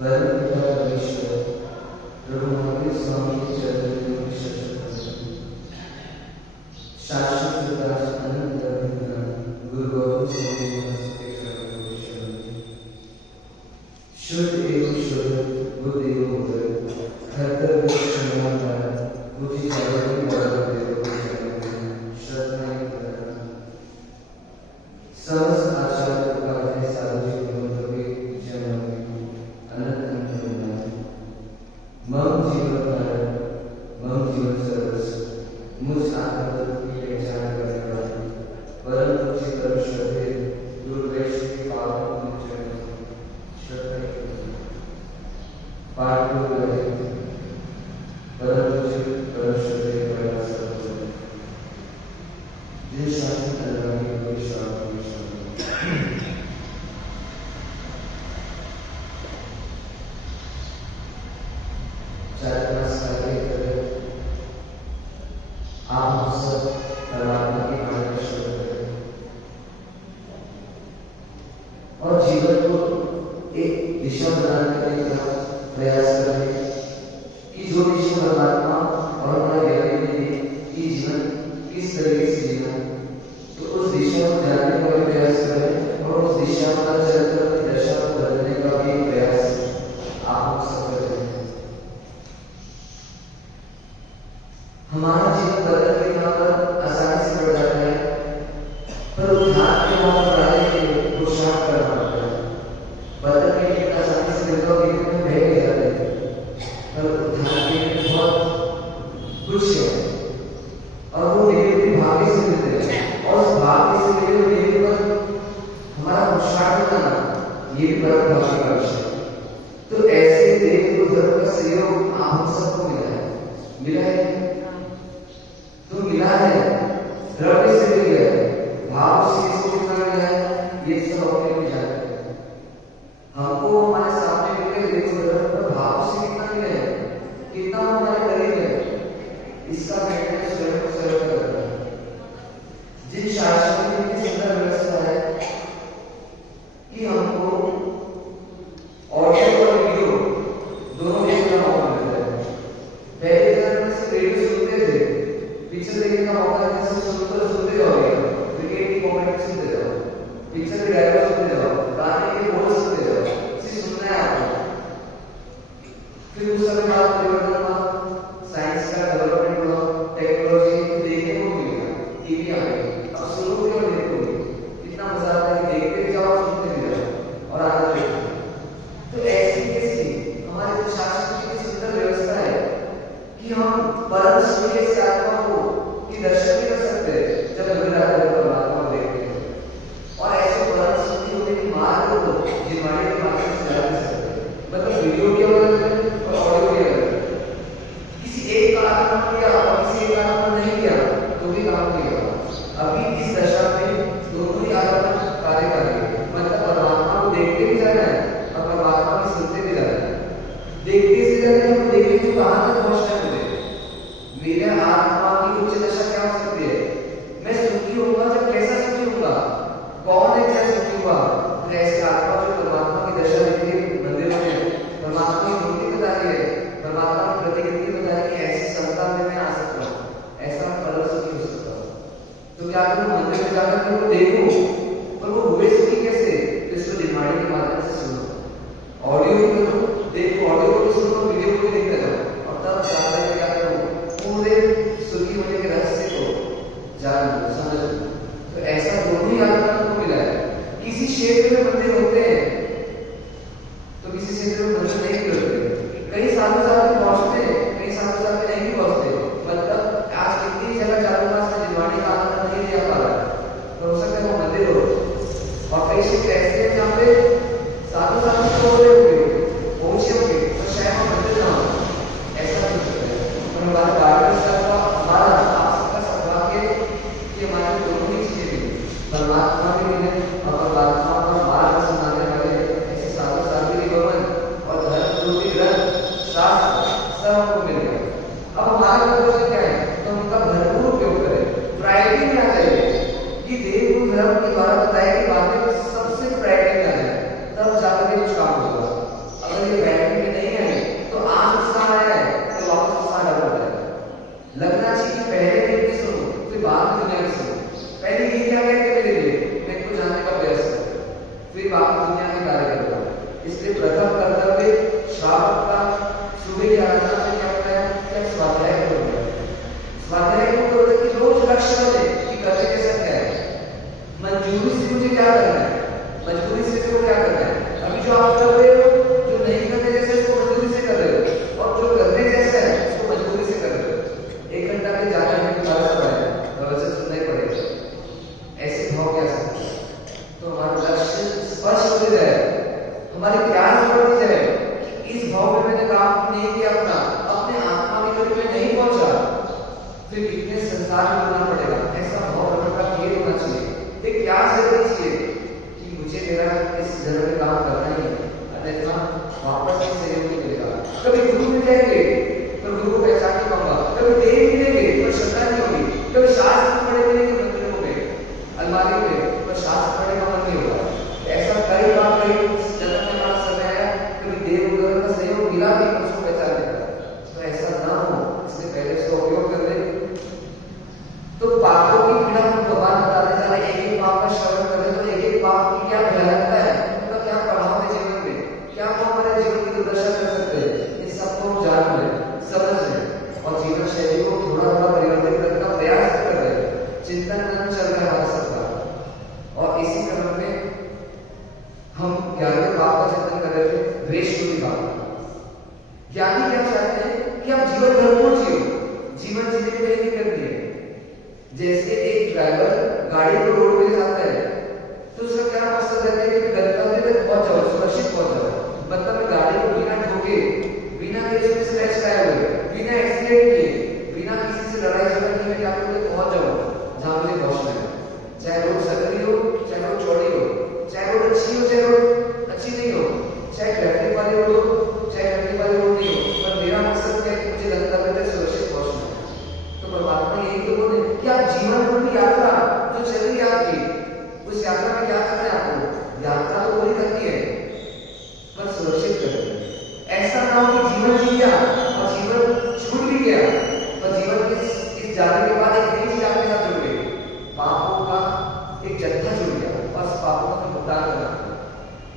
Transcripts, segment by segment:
पर अगर ये बैटरी में नहीं आई तो आज उत्साह आया है तो वापस पाप नहीं किया, अपने आत्मा में कभी मैं नहीं पहुंचा, फिर कितने संसार में होना पड़ेगा। ऐसा बहुत बड़ा खेल होना चाहिए। ये क्या जरूरी चाहिए कि मुझे मेरा इस धर्म में काम करना ही है, अन्यथा वापस से सहयोग नहीं मिलेगा। कभी गुरु मिल जाएंगे पर गुरु को पहचान नहीं पाऊंगा, कभी देव मिलेंगे पर श्रद्धा नहीं होगी, कभी शास्त्र पढ़े मिलेंगे मंदिरों में अलमारी में पर शास्त्र पढ़े का मन नहीं होगा। ऐसा कई बार कई जन्म में हमारा समय आया, कभी देव वगैरह का सहयोग मिला भी पर उसको पहचान नहीं पाया। तो ऐसा ना हो इसलिए पहले इसका उपयोग कर ले। तो पापों की पीड़ा को भगवान बताने जा रहे, एक एक पाप का श्रवण करें तो एक एक पाप की क्या भयानकता है, उनका क्या प्रभाव है जीवन में, क्या वो हमारे जीवन की दुर्दशा कर सकते हैं। इन सबको जान ले, समझ ले और जीवन शैली को थोड़ा थोड़ा परिवर्तित करने का प्रयास कर रहे हैं। चिंतन मन चल रहा है हमारा सबका। और इसी क्रम में हम 11वें पाप का चिंतन कर रहे थे, द्वेष रूपी पाप। ज्ञानी क्या चाहते हैं कि आप जीवन भरपूर जियो, जीवन जीने के लिए नहीं करती है। जैसे एक ड्राइवर गाड़ी को रोड पे जाता है तो उसका क्या मकसद रहता है कि गंतव्य तक पहुंच जाओ, सुरक्षित पहुंच जाओ। मतलब मैं गाड़ी को बिना ठोके, बिना किसी में स्क्रैच कराए हुए, बिना एक्सीडेंट किए, बिना किसी से लड़ाई झगड़ा किए मैं क्या करूं, पहुंच जाऊं जहां मुझे पहुंचना है। चाहे रोड सकरी हो, चाहे रोड चौड़ी हो, चाहे रोड अच्छी हो, चाहे रोड अच्छी नहीं हो, चाहे ट्रैफिक वाली रोड हो, चाहे ट्रैफिक वाली रोड नहीं हो, पर मेरा मकसद क्या है कि मुझे गंतव्य तक सुरक्षित पहुंचना है। तो परमात्मा यही तो बोले कि आप जीवन रूपी यात्रा जो चल रही है आपकी, उस यात्रा में क्या करना है आपको, यात्रा तो पूरी करनी है पर सुरक्षित करनी है। ऐसा ना हो कि जीवन जी गया और जीवन छूट भी गया और जीवन के इस जाने के बाद एक नई जाने के साथ जुड़ गई, पापों का एक जत्था जुड़ गया और उस पापों का भुगतान करना।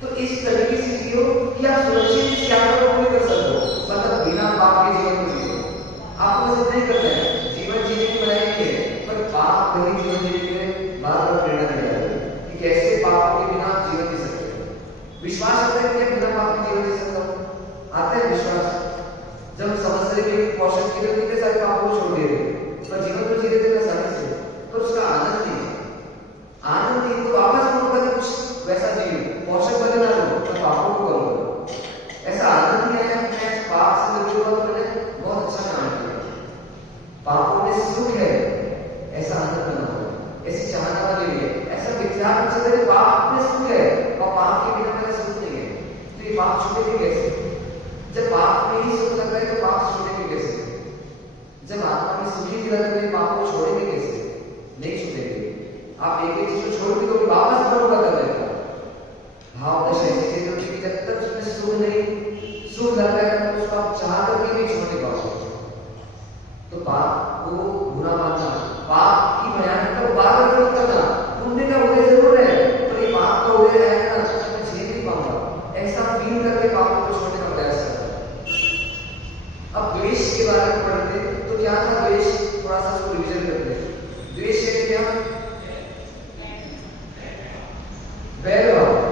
तो इस तरीके से जियो कि आप सुरक्षित इस यात्रा को पूरी कर सको, मतलब बिना पाप के जीवन को जियो। आपको ऐसा नहीं करना है, जीवन जीने की बनाई है पर पाप नहीं जीवन जीने के लिए बार बार प्रेरणा दी जा रही है कि कैसे पापों के बिना जीवन जी सकते हैं। विश्वास आता है कि बिना पाप के जीवन जी सकता हूं, आता है विश्वास। जब हम समझ रहे कि कौशल के लिए कितने सारे पापों को छोड़ दिए पर जीवन को जी रहे थे आसानी से, पर उसका आनंद नहीं है। आनंद नहीं तो वापस मन होगा कि कुछ वैसा जीव कौशल बने ना लो तो पापों को करूंगा। ऐसा आनंद नहीं है। मैं पाप से मुक्त हुआ तो मैंने बहुत अच्छा काम किया, पापों में सुख है, ऐसा आनंद बना हो, ऐसी चाहना वाली है, ऐसा विचार कर सकते पाप में सुख है और पाप के बिना मेरा सुख नहीं है। तो ये पाप छूटेंगे कैसे? जब पाप में ही सुख लगता है तो पाप छूटेंगे कैसे? जब आत्मा में सुख ही दिलाते तो पाप को छोड़ेंगे कैसे? नहीं छूटेंगे। आप एक एक चीज को छोड़ भी तो वापस बरोबर कर लेगा। भाव दशा ऐसी चीज होती है कि जब तक उसमें सुख नहीं, सुख लग रहा है तो उसको आप चाह करके नहीं छोड़ने पाओगे। तो पाप को बुरा मानना, पाप की भयानकता को बार बार नहीं करना, पुण्य का उदय जरूर है पर ये पाप का उदय रहेगा ना तो मैं झेल नहीं पाऊंगा, ऐसा फील करके पापों को छोड़ने का प्रयास करना। अब द्वेष के बारे में पढ़ते तो क्या था द्वेष, थोड़ा सा उसको रिवीजन करते हैं। द्वेष है क्या? वैरभाव।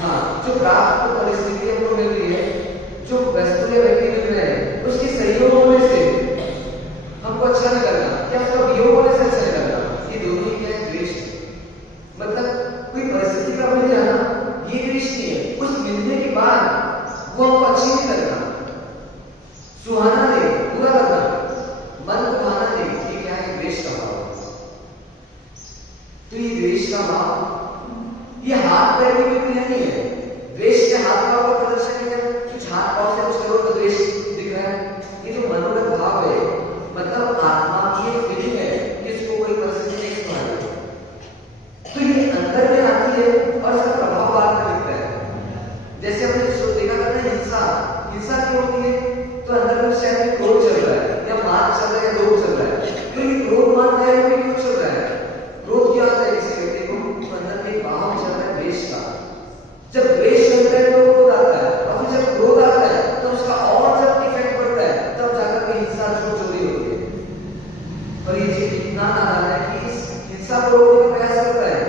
हाँ, जो प्राप्त परिस्थिति हमको मिल रही है, जो वस्तु या व्यक्ति मिल रहे हैं, उसके सहयोग होने से हमको अच्छा नहीं लगना या उसका वियोग होने से अच्छा नहीं लगना, ये दोनों ही क्या है? द्वेष। मतलब कोई परिस्थिति का मिल जाना ये द्वेष नहीं है, उस मिलने के बाद वो हमको अच्छी नहीं लगना, सुहाना नहीं, बुरा लगना, मन को भाना नहीं, ये क्या है? द्वेष का भाव। तो ये द्वेष का भाव ये हाथ पैर की क्रिया नहीं है। द्वेष के हाथ पांव का प्रदर्शन है, कुछ हाथ पांव से कुछ करो तो द्वेष दिख रहा है। ये जो मनोगत भाव है, मतलब आत्मा की एक फीलिंग है कि इसको कोई परिस्थिति नहीं संभाल, तो ये अंदर में आती है और इसका प्रभाव बाहर में दिखता है। जैसे हमने देखा करते हैं हिंसा, हिंसा क्यों होती है? तो अंदर में शायद क्रोध चल रहा है या मान चल रहा है या लोभ चल रहा है, तो ये क्रोध मान है या क्यों चल रहा है? क्रोध क्या आता है किसी व्यक्ति को? तो अंदर में भाव चल रहा है द्वेष का। जब द्वेष चलता है तो क्रोध आता है और फिर जब क्रोध आता है तो उसका और जब इफेक्ट पड़ता है तब जाकर के हिंसा जो चोरी होती है। पर ये चीज इतना नादान है कि इस हिंसा को रोकने का प्रयास करता है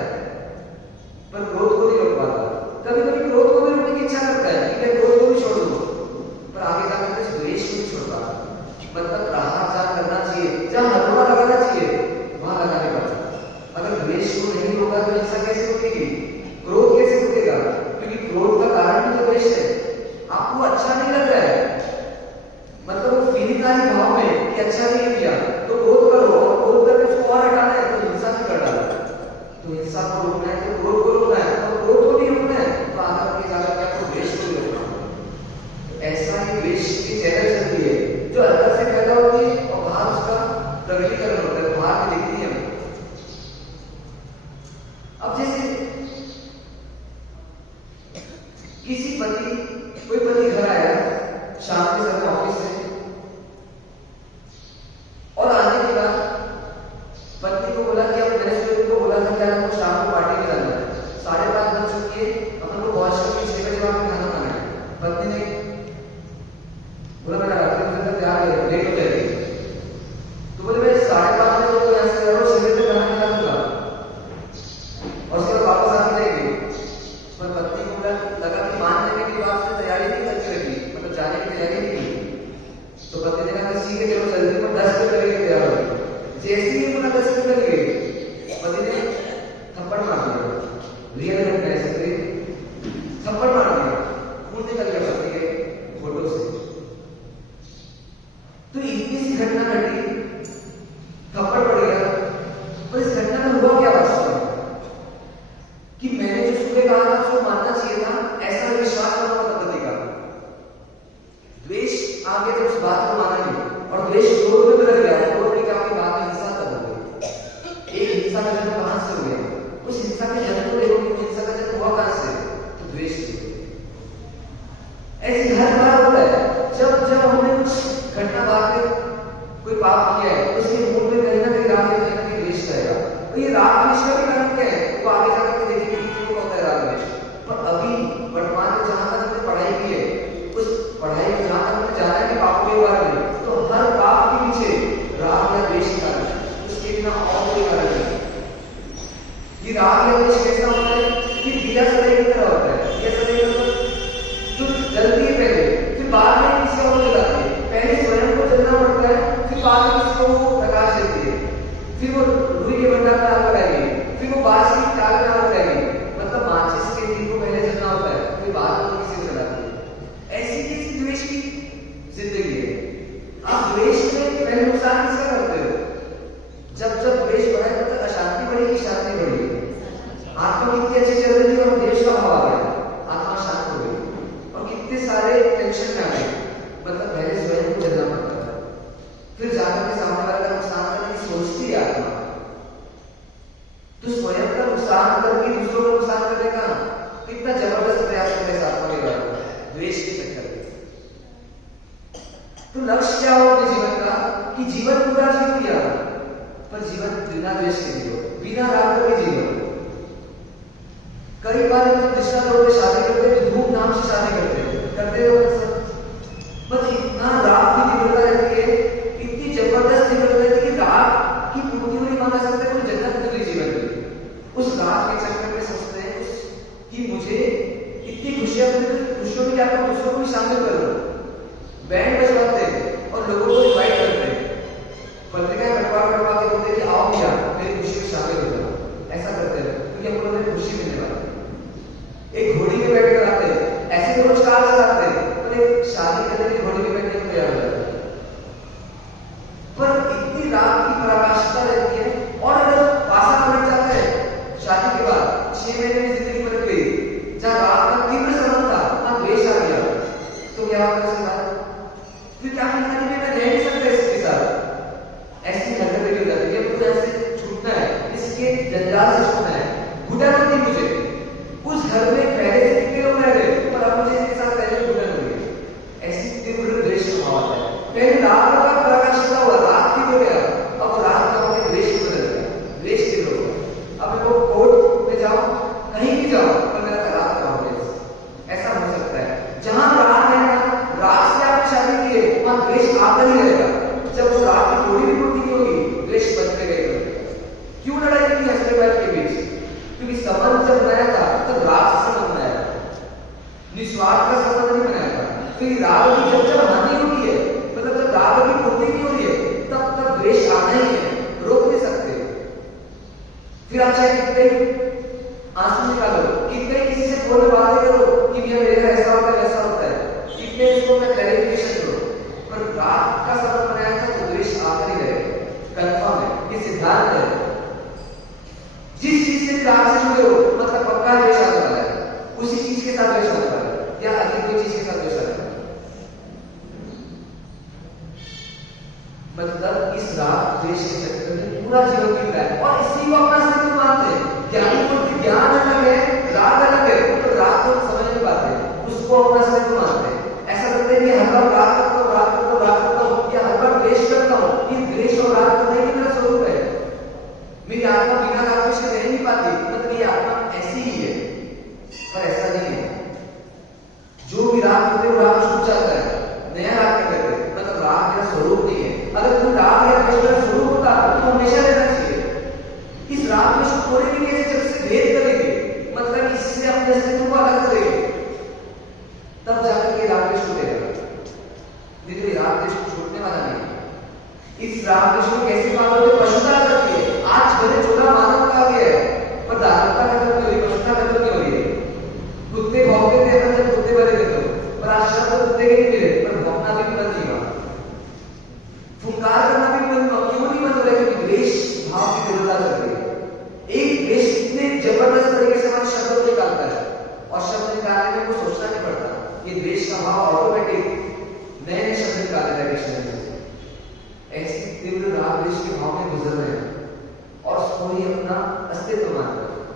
पर क्रोध को नहीं रोक पाता। कभी कभी क्रोध को भी रोकने की इच्छा करता है कि मैं क्रोध को भी छोड़ दूं, पर आगे जाकर के द्वेष को भी छोड़ पाता। मतलब प्रहार जहां करना चाहिए, जहां हथौड़ा लगाना चाहिए वहां लगाने पड़ता है। थी, कोई पति घर आया शाम के समय ऑफिस से, और आने के बाद पत्नी को बोला कि अब मैंने सुबह को बोला था कि आपको शाम को पार्टी में जाना है, 5:30 बज चुकी है, अपन को पहुंच के 6 बजे वहां पे खाना खाना है। पत्नी ने बोला मेरा रात्रि में तैयार है, लेट हो जाएगी। तो बोले मैं 5:30 बजे तो यहाँ से 6 बजे खाना खिला दूंगा और उसके बाद वापस आने देंगे। पर पत्नी को लगा कि मान लेने की बात से तैयारी नहीं करती रही, मतलब जाने की तैयारी नहीं की। तो पत्नी ने कहा कि ठीक है चलो जल्दी को 10 बजे करेंगे तैयार हो। जैसे ही बोला 10 बजे करेंगे, पति ने थप्पड़ मार दिया, रियल घटना है सकते, थप्पड़ मार दिया, खून निकल गया पत्नी के फोटो से। तो इतनी सी घटना घटी, थप्पड़ पड़ गया। पर इस घटना में हुआ क्या वास्तव में कि मैंने जो सुबह कहा था उसको मानना चाहिए था, ऐसा विश्वास करना था पति का। द्वेष आगे जब उस बात को माना नहीं और द्वेष क्रोध में बदल गया, क्रोध में आपकी बात में हिंसा तब हो गई। एक हिंसा का जन्म कहां से हो गया? उस हिंसा के जन्म को देखो कि हिंसा का जन्म हुआ कहां से? तो द्वेष से। ऐसी हर बार होता है जब हमने कुछ घटना बाद में कोई पाप किया है, उसके मूल में कहीं ना कहीं राग है, कहीं ना कहीं द्वेष रहेगा। तो ये राग द्वेष का भी कारण क्या है? तो आगे जाकर के देखेंगे कि क्यों होता है राग द्वेष। पर अभी वर्तमान में जहां तक हमने पढ़ाई की है, उस पढ़ाई में जहां तक हमने जाना है कि पापों के बारे में, तो हर पाप के पीछे राग या द्वेष का कारण है, उसके बिना और कोई कारण नहीं। ये राग या द्वेष कैसा होता है कि दिया सदै की तरह होता है। ये सदै मतलब जो जल्दी है पहले, फिर बाद में किसी और को जलाती है। पहले स्वयं को जलना पड़ता है, फिर बाद में किसी को प्रकाश देती है, फिर वो रुई के भंडार में आग लगाएगी, फिर वो बांस की टाल में आग लगाएगी। मतलब माचिस के दिन को पहले जलना होता है, फिर बाद में किसी को जलाती है। ऐसी कैसी द्वेष की जिंदगी है। आप द्वेष में पहले नुकसान किसका करते हो? जब द्वेष बढ़ा तब तक अशांति बढ़ेगी, शांति बढ़ेगी। आत्मा कितनी अच्छी चल रही थी और द्वेष का भाव आ गया, आत्मा शांत हो गई और कितने सारे टेंशन में आ गए। मतलब पहले स्वयं को जलना पड़ता है, फिर जाकर के सामने वाले का नुकसान करने की सोचती है आत्मा। तो स्वयं का नुकसान करके दूसरों को नुकसान करने का कितना जबरदस्त प्रयास करते हैं आत्मा के द्वारा, द्वेष के चक्कर में। तो लक्ष्य क्या हो अपने जीवन का कि जीवन पूरा जीव किया, पर जीवन बिना द्वेष के जियो, बिना राग के जियो। कई बार हम रिश्ता लोग शादी करते हैं, धूमधाम से शादी करते हो, बस इतना राग की तीव्रता रहती है, इतनी जबरदस्त तीव्रता रहती है कि राग की पूर्ति को नहीं माना सकता, कोई जन्नत मिली जीवन में। उस राग के चक्कर में सोचते हैं कि मुझे इतनी खुशियां मिली, खुशियों में क्या करूं, दूसरों को भी शामिल कर लो। बैंड बजवाते हैं और लोगों को इनवाइट करते हैं, पत्रिकाएं बंटवा के बोलते हैं कि आओ भैया मेरी खुशी में शामिल हो जाओ। ऐसा करते हैं क्योंकि हमको उन्हें खुशी मिलने वाली है। एक घोड़ी में बैठ कर आते हैं, ऐसे रोज कार चलाते हैं, पर एक शादी करने की घोड़ी में बैठने को तैयार हो जाते हैं। पर इतनी राग की पराकाष्ठा रहती है। और अगर पासा पलट जाता है शादी के बाद, 6 महीने में जिंदगी पलट गई, जहां राग का तीव्र संबंध था वहां द्वेष आ गया, तो क्या होगा इसके बाद? फिर क्या कहना कि मैं रह नहीं सकता इसके साथ। ऐसी हरकतें हो जाती है, मुझे ऐसे छूटना है, इसके जंजाल से छूटना है, घुटन होती मुझे। उस घर में पहले से कितने लोग रह रहे, पर अब मुझे इसके साथ रहने में घुटन हो गई। ऐसी तीव्र द्वेष का भाव आता है। पहले राग का प्रकाशित हुआ, राग तीव्र हो गया, अब राग का होकर द्वेष में बदल गया, द्वेष तीव्र हो गया। अब वो कोर्ट में जाओ, कहीं भी जाओ, पर मेरा राग का हो गया। ऐसा हो सकता है जहां राग है ना, राग से आपने शादी की है, वहां द्वेष आकर ही रहेगा। जब वो राग की थोड़ी भी पूर्ति नहीं होगी, द्वेष बनते गए। क्यों लड़ाई की हस्बैंड वाइफ के बीच? क्योंकि संबंध जब बनाया था तब राग से संबंध बनाया था, निस्वार्थ का संबंध नहीं बनाया था। फिर राग की जब हानि होती है, मतलब जब राग की पूर्ति नहीं हो रही है, तब द्वेष आना ही है, रोक नहीं सकते। फिर आप चाहे कितने आंसू निकालो, कितने किसी से फोन पे बातें करो कि भैया मेरा ऐसा होता है वैसा होता है, कितने इसको मैं क्लैरिफिकेशन करो, पर राग का संबंध बनाया था तो द्वेष आकर ही रहेगा, कंफर्म है, ये सिद्धांत है। जिस चीज से राग से जुड़े हो, मतलब पक्का द्वेष आने वाला है, उसी चीज के साथ द्वेष आने वाला है, या अधिक कोई चीज के साथ द्वेष आने वाला है। मतलब इस राग द्वेष के चक्कर में पूरा जीवन बीत रहा है, और इसी को अपना सत्य मानते हैं। ज्ञानी को ज्ञान अलग है, राग अलग है, तो राग को समझ नहीं पाते, उसको अपना अस्तित्व मानते हैं। ऐसा लगता है कि हर बार राग करता हूँ, राग करता हूँ, राग करता हूँ, या हर बार द्वेष करता हूँ। ये द्वेष और राग करना ही मेरा स्वरूप है। मेरी आत्मा बिना राग द्वेष के रह नहीं पाती, मतलब ये आत्मा ऐसी ही है। पर ऐसा नहीं है। जो भी राग करते हो राग छूट जाता है, नया राग नहीं करते, मतलब राग मेरा स्वरूप नहीं है। अगर कोई राग या द्वेष मेरा स्वरूप होता तो हमेशा रहना चाहिए। इस राग द्वेष को तोड़ेंगे कैसे? जब से भेद करेंगे, मतलब इससे अपने अस्तित्व को अलग करेंगे, तब जाकर ये राग द्वेष छूटेगा। नहीं तो ये राग द्वेष को छूटने वाला नहीं है। इस राग द्वेष को कैसे बात होती है? पशुता करती है। आज भले छोटा मानव का गया है, पर धार्मिकता खत्म नहीं हो रही, पशुता खत्म नहीं हो रही है। कुत्ते भौंकते थे अपन जब कुत्ते बने थे, पर आज शब्द कुत्ते के नहीं मिले, पर भौंकना भी बंद नहीं हुआ, फुंकार करना भी बंद हुआ। क्यों नहीं बंद हो रहा? क्योंकि द्वेष भाव की विरोधता कर रही है। एक द्वेष इतने जबरदस्त तरीके से हमारे शब्द को निकालता है, और शब्द निकालने में कुछ सोचना नहीं पड़ता। ये द्वेष का भाव ऑटोमेटिक नए नए शब्द निकाल देता है डिक्शनरी से। ऐसी तीव्र राग द्वेष के भाव में गुजर रहे हैं और उसको ही अपना अस्तित्व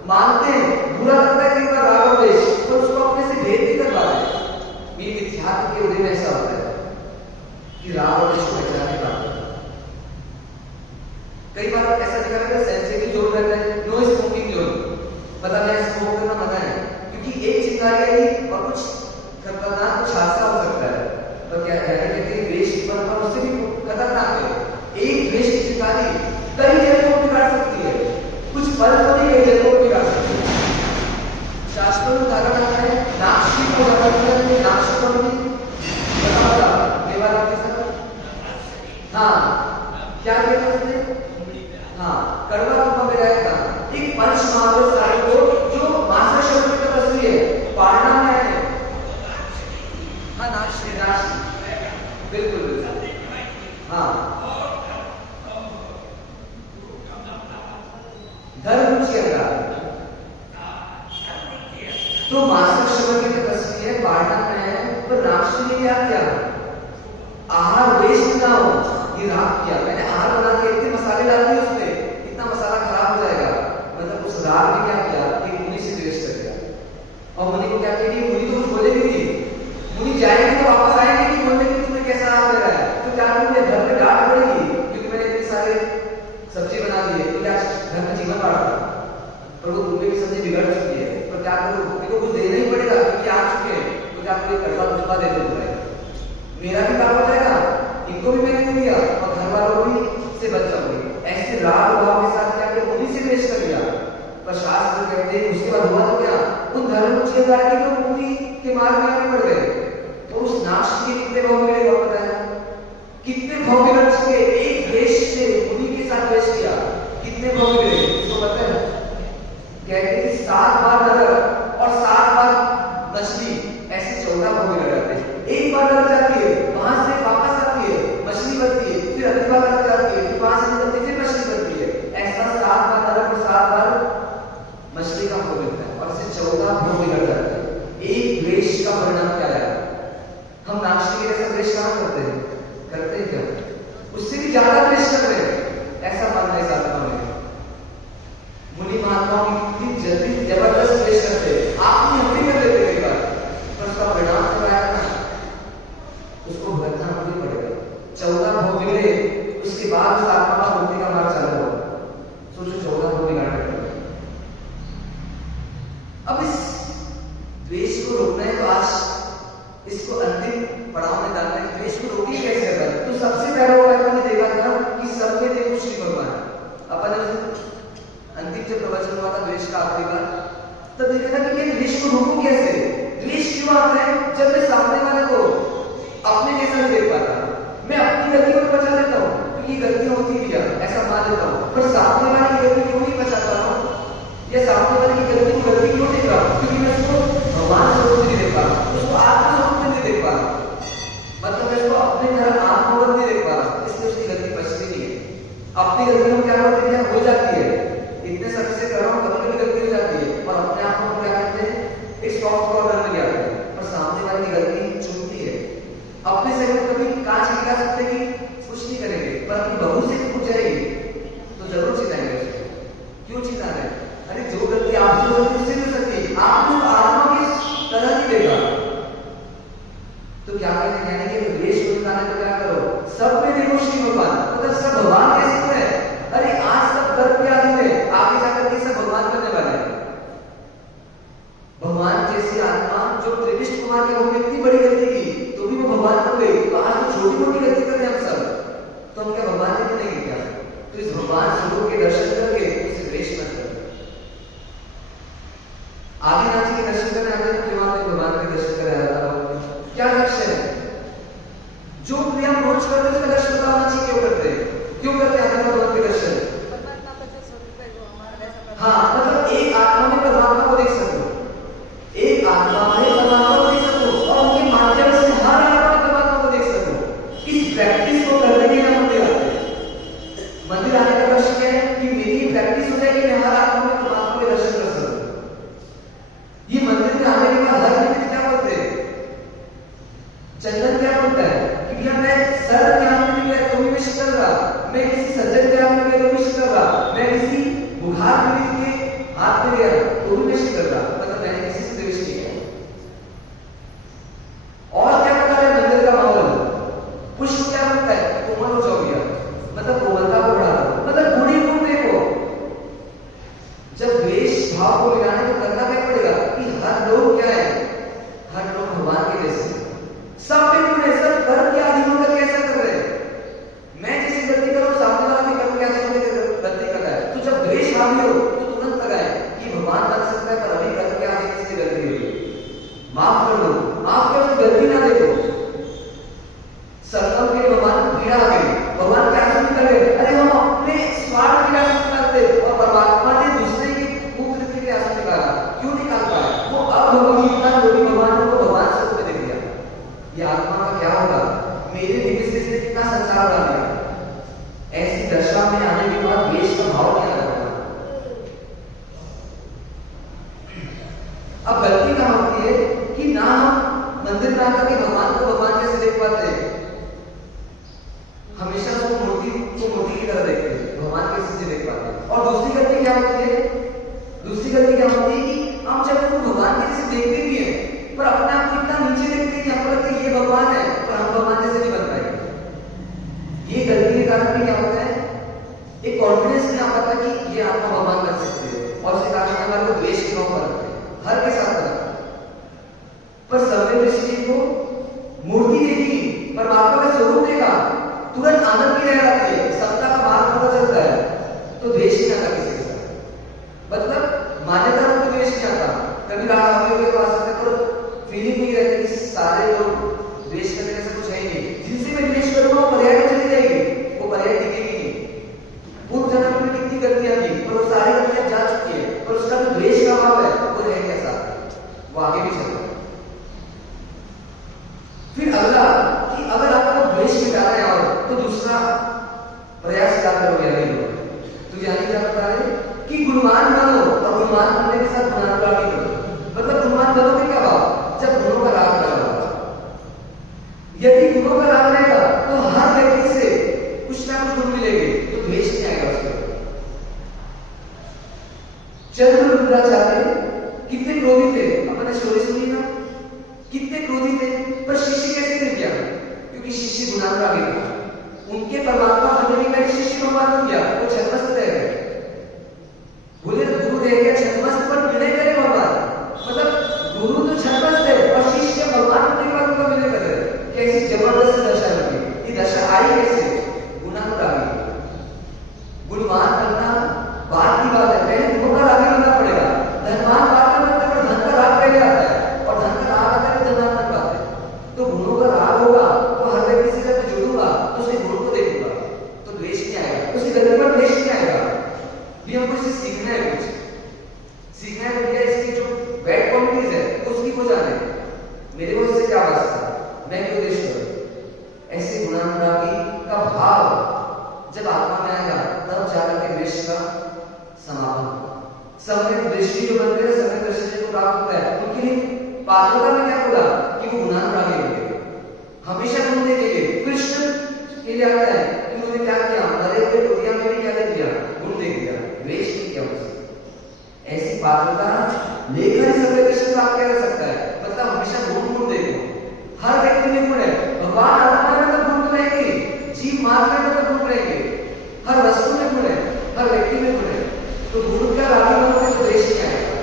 मानते हैं। बुरा लगता है कई बार राग और द्वेष, तो उसको अपने से भेद नहीं कर पाते। ये मिथ्यात्व के उदय में ऐसा होता है कि राग और द्वेष को पहचान नहीं पाते। कई बार ऐसा दिखा रहता है सेंसिटिव जोन रहता है, नो स्मोकिंग जोन, पता नहीं स्मोक करना मना है, क्योंकि एक चिंगारी आई और कुछ खतरनाक कुछ हादसा हो सकता है। तो क्या कहते हैं द्वेष पर उससे भी खतरनाक है। एक द्वेष की चिंगारी कई जगहों को बिगाड़ सकती है, कुछ पल तो नहीं कई जगहों को बिगाड़ सकती है। शास्त्रों में कहा जाता है नाक्षी को जबरदस्ती नाक्षी को भी बताओ केवल आपके साथ। हाँ, क्या कहते हैं उसने? हाँ, कड़वा तुम मिलाया था एक पंच महावीर सारे को जो मास्टर शब्द की तपस्वी है, पारना में है। हाँ, नाक्षी नाक्षी बिल्कुल बिल्कुल। हाँ, धर्म रुचि अंगार तो मास्टर शब्द की तपस्वी है, पारना में है। तो नाक्षी ने क्या किया? आहार वेस्ट ना हो, ये राग किया। मैंने आहार बना के इतने मसाले डाल दिए उसमें, इतना मसाला खराब हो जाएगा। मतलब उस राग ने क्या किया कि मुनि से द्वेष कर दिया। और मुनि को क्या किया? मुनि तो कुछ बोलेगी नहीं, मुनि जाएंगे तो वापस आएंगे नहीं बोलने की तुमने कैसा राग दे रहा है। तो क्या करूंगे? घर में डांट पड़ेगी क्योंकि मैंने इतने सारे सब्जी बना दी है, तो क्या घर में जीवन बांटा, पर वो दूल्हे की सब्जी बिगड़ चुकी है। पर क्या करूं? इनको कुछ देना ही पड़ेगा क्योंकि आ चुके हैं। तो क्या करूं? कड़वा दुष्पा दे दो, मेरा भी काम हो जाएगा, इनको भी मैंने दे दिया और घर वालों भी से बच जाऊंगी। ऐसे राग भाव के साथ क्या किया? मुनि से द्वेष कर लिया। पर शास्त्र कहते हैं उसके बाद हुआ तो क्या? उन धर्म के कारण तो मुनि के मार्ग में आगे बढ़ गए। तो उस नाक्षी के कितने भाव मिले और बताया? कितने भाव बिगड़ चुके? एक द्वेष से मुनि के साथ द्वेष किया, कितने भाव मिले इसको पता है? कहते हैं कि 7 बार नरक और 7 बार मछली, ऐसे 14 भाव बिगड़ जाते हैं। एक बार नरक जाती है, वहां से वापस आती है, मछली बनती है, फिर अगली बार नरक जाती है, फिर वहां से निकलती है, फिर मछली बनती है। ऐसा 7 बार नरक और 7 बार मछली का भाव मिलता है और इससे 14 भाव बिगड़ जाते हैं। एक द्वेष का परिणाम क्या है? हम नाक्षी के जैसा द्वेष कहां करते हैं? करते हैं क्या? उससे भी ज्यादा द्वेष कर रहे हैं, ऐसा मानना है शास्त्रों में। मुनि महात्माओं की कितनी जल्दी जबरदस्त द्वेष करते हैं, आप भी हम भी कर देते कई बार, पर उसका परिणाम तो आया ना, उसको भुगतना नहीं पड़ेगा। 14 भाव बिगड़े, उसके बाद उस आत्मा का मुक्ति का मार्ग चालू होगा। सोचो 14 भाव बिगाड़ कर। अब इस द्वेष को रोकना है तो आज इसको अंतिम पड़ाव में डालना है। द्वेष को रोकिए कैसे करना? तो सबसे पहला अपन ने देखा था कि सब में देखो श्री भगवान। अपन ने अंतिम जब प्रवचन हुआ था द्वेष का आखिरी बार, तब देखा था कि ये द्वेष को रोकूं कैसे? द्वेष क्यों आता है? जब मैं सामने वाले को अपने जैसा नहीं देख पाता, मैं अपनी गलतियों को बचा लेता हूँ क्योंकि गलतियां होती भी है, ऐसा मान लेता हूँ, पर सामने वाले की गलती क्यों नहीं बचा पा रहा हूँ? या सामने वाले की गलती को गलती क्यों देख रहा हूँ? क्योंकि मैं उसको भगवान स्वरूप नहीं देख पा रहा, उसको आत्म स्वरूप नहीं देख पा रहा, मतलब मैं उसको अपने तरह आत्मवत नहीं देख पा रहा, इसलिए उसकी गलती बचती नहीं है। अपनी गलतियों क्या होती है? हो जाती है, इतने समय से कर रहा हूँ, कभी कभी गलती हो जाती है और अपने आप को क्या करते हैं? एक सॉफ्ट कॉर्नर में जाते हैं, पर सामने वाले की गलती चुनती है। अपने से कभी कांच गिरा सकते कि कुछ नहीं करेंगे, पर अपनी बहू से पूछ जाएगी तो जरूर चिल्लाएंगे उसको, क्यों चिल्ला रहे? अरे जो गलती आपसे हो सकती है उससे भी हो सकती है, आप तो आत्मा की तरह नहीं देगा, क्या कहते हैं कि द्वेष को निकालने तो क्या करो, सब में देखो श्री भगवान, मतलब सब भगवान कैसे हुए। अरे आज सब गर्भ के आदि में आगे जाकर के सब भगवान बनने वाले हैं। भगवान जैसी आत्मा जो त्रिविष्ट कुमार के हमने इतनी बड़ी गलती की तो भी वो भगवान बन गई, तो आज तो छोटी मोटी गलती कर रहे हैं हम सब, तो हम क्या भगवान नहीं बनेंगे क्या? तो इस भगवान स्वरूप के दर्शन करके उसे द्वेष मत करो। आगे नाथ जी के दर्शन करने आते हैं, तो वहां पे भगवान के दर्शन करने आया था, क्या लक्ष्य है? जो क्रिया हम रोज करते हैं उसका दर्शन बताना चाहिए, क्यों करते हैं, क्यों करते हैं भगवान के दर्शन? हाँ, मतलब एक आत्मा में परमात्मा को देख सको, एक आत्मा में परमात्मा को देख सको, और उनके माध्यम से हर आत्मा में परमात्मा को देख सको। इस प्रैक्टिस को करने के लिए मंदिर आते हैं। मंदिर आने का लक्ष्य क्या है कि मेरी प्रैक्टिस हो जाए कि मैं हर आत्मा में परमात्मा के दर्शन कर सकूं। ये मंदिर में आने के बाद हर व्यक्ति क्या बोलते हैं? चंदन क्या बोलता है कि भैया मैं सर के हाथ में गया तो भी विश कर रहा, मैं किसी सज्जन के हाथ में गया तो विश कर रहा, मैं किसी बुखार पीड़ित के हाथ में गया तो भी विश कर रहा, मतलब मैंने किसी से विश नहीं किया। और क्या बता रहे मंदिर का माहौल? पुष्प क्या बनता है? कोमल हो जाओ भैया, मतलब कोमलता को बढ़ा दो, मतलब गुणी गुण देखो। जब द्वेष भाव को मिलाने तो करना क्या पड़ेगा कि हर लोग क्या है, हर लोग भगवान के जैसे, सब में गुण है, सब कर्म के आदि होकर कैसा कर रहे हैं। मैं जैसी गलती करूं सामने वाला भी कर्म के आदि होकर गलती कर रहा है, तो जब द्वेष हावी हो तो तुरंत लगाए कि भगवान बन सकता है पर अभी कर्म के आदि से गलती हुई, माफ कर दो, माफ कर दो, गलती ना देखो। संगम के भगवान पीड़ा आ गई, भगवान क्या सुन कर रहे? अरे हम अपने स्वार्थ की आसन करते और परमात्मा ने दूसरे की कुकृति के आसन निकाला, क्यों निकाल पाया? वो अब भगवान जो भी भगवान को भगवान स्वरूप में देख लिया। ये आत्मा का क्या होगा? मेरे निमित्त से कितना संसार बना दिया। ऐसी दशा में आने के बाद द्वेष का भाव नहीं आता। अब गलती क्या होती है कि ना हम मंदिर में आकर के भगवान को भगवान कैसे देख पाते हैं, हमेशा उसको मूर्ति की तरह देखते हैं, भगवान कैसे से देख पाते हैं। और दूसरी गलती क्या होती है? दूसरी गलती क्या होती है कि हम जब उनको भगवान के जैसे देखते भी हैं पर अपने आप को इतना नीचे देखते हैं कि हमको लगता है ये भगवान है पर हम भगवान जैसे नहीं बन पाएंगे। ये गलती के कारण भी क्या होता है, एक कॉन्फिडेंस नहीं आ पाता कि ये आत्मा भगवान कर सकते हैं, और उसके कारण हमारे को द्वेष के भाव पर हर के साथ करते। पर सर्वे दृष्टि को मूर्ति देखी, परमात्मा का स्वरूप देखा, तुरंत आनंद की लहर आती है, सत्ता का मार्ग पता चलता है, तो द्वेष नहीं आता किसी के साथ। मतलब मान्यता को द्वेष नहीं आता। कभी रात आगे के पास तो फीलिंग नहीं रहती कि सारे लोग द्वेष करने का कुछ है ही नहीं, जिनसे मैं द्वेष करूंगा वो पर्याय चली जाएगी, वो पर्याय दिखेगी नहीं। पूर्व जन्म में कितनी गलतियां की पर वो सारी गलतियां जा चुकी है, पर उसका जो द्वेष का भाव है वो रह गया साथ, वो आगे भी चल रहा है। फिर अगला कि अगर आपको द्वेष मिटाना है और तो दूसरा प्रयास क्या करोगे अभी लोग? तो यानी क्या बता रहे कि गुणवान बनो, और गुणवान बनने के साथ गुणानुरागी बनो। मतलब गुणवान बनोगे क्या भाव? जब गुणों का राग लगा होगा। यदि गुणों का राग रहेगा तो हर व्यक्ति से कुछ ना कुछ गुण मिलेंगे, तो द्वेष नहीं आएगा उसके। चंद्रचार्य कितने क्रोधी थे, अपने स्टोरी सुनी ना, कितने क्रोधी थे, पर शिष्य कैसे गिर गया? क्योंकि शिष्य गुणानुरागी था। उनके परमात्मा बनने के पहले शिष्य भगवान बन गया, वो छद्मस्त रह गए। बोले गुरु रह गया छद्मस्त, पर विनय करे भगवान, मतलब गुरु तो छद्मस्त है और शिष्य भगवान बनने के बाद उनका विनय करे। कैसी जबरदस्त दशा लगी, ये दशा आई कैसे? गुणानुरागी। गुणवान बनना बात की बात है, पहले गुणों का रागी बनना पड़ेगा। धनवान बाद में बनता है, पर धन का राग पहले आता है, और धन का राग आता है तो धनवान बन पाते हैं। तो गुणों का राग होगा तो हर व्यक्ति से जब जुड़ूंगा तो उसके गुण को देखूंगा, तो द्वेष नहीं आएगा, उसकी गलती पर द्वेष नहीं आएगा। भी हमको इससे सीखना है, कुछ सीखना है। भैया इसकी जो बैड क्वालिटीज है उसकी को जाने, मेरे को इससे क्या वास्ता, मैं क्यों द्वेष करूं? ऐसे गुणानुरागी का भाव जब आत्मा में आएगा तब जाकर के द्वेष का समापन होगा। समय दृष्टि जो बनते हैं, समय दृष्टि को प्राप्त होता है, उनके लिए पात्रता में क्या होगा कि वो गुणानुरागी होंगे, हमेशा गुण देखेंगे। कृष्ण के लिए आता है कि उन्होंने क्या किया, मरे हुए दुनिया में भी क्या दे दिया, गुण दे दिया, द्वेष नहीं किया उससे। ऐसी पात्रता लेकर ही समय कृष्ण प्राप्त किया जा सकता है। मतलब हमेशा गुण देखो, हर व्यक्ति में गुण व्यक्ति में गुण है। तो गुण का रागी बनोगे तो देश नहीं आएगा।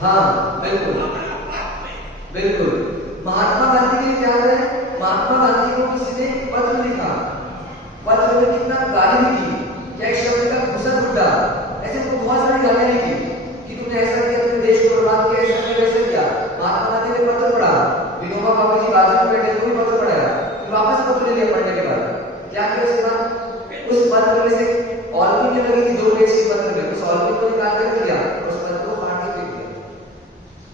हाँ बिल्कुल बिल्कुल। महात्मा गांधी के लिए क्या है? महात्मा गांधी को किसी ने पत्र लिखा, पत्र में कितना गाली भी की, क्या एक शब्द का घुसा बुड्ढा, ऐसे तो बहुत सारी गालियां लिखी कि तुमने ऐसा किया, तुमने देश को बर्बाद किया, ऐसा किया, वैसे किया। महात्मा गांधी ने पत्र पढ़ा, विनोबा भावे जी बाजू में बैठे कोई पत्र पढ़ाया, फिर वापस पत्र ले लिया पढ़ने के बाद। क्या किया उसके बाद? उस पत्र में से ऑलपिन जो लगी थी 2 पेज के पत्र में, उस ऑलपिन को निकाल कर दिया, उस पत्र को फाड़ के फेंक दिया।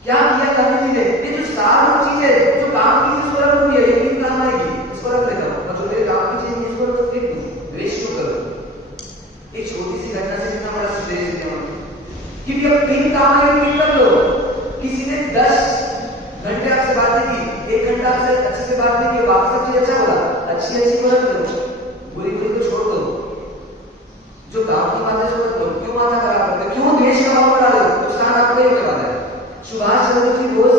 क्या किया गांधी जी ने? ये जो सार चीज है, जो काम की चीज पर हुई है, ये भी काम आएगी, इसको रख लेता हूं, और जो मेरे काम की चीज इसको फेंक दूं, वेस्ट क्यों करूं? एक छोटी सी घटना से कितना बड़ा संदेश दिया कि भी अब 3 काम है, 3 कर लो। किसी ने 10 घंटे आपसे बातें की, 1 घंटा आपसे अच्छे से बात नहीं की, वापस सब चीज अच्छा बोला, अच्छी को रख लो, बुरी को छोड़ दो। जो काम की बातें छोड़ दो, क्यों माथा खराब करते, क्यों देश का भाव बढ़ा रहे हो? नुकसान आपको ही होने वाला है। सुभाष चंद्र जी रोज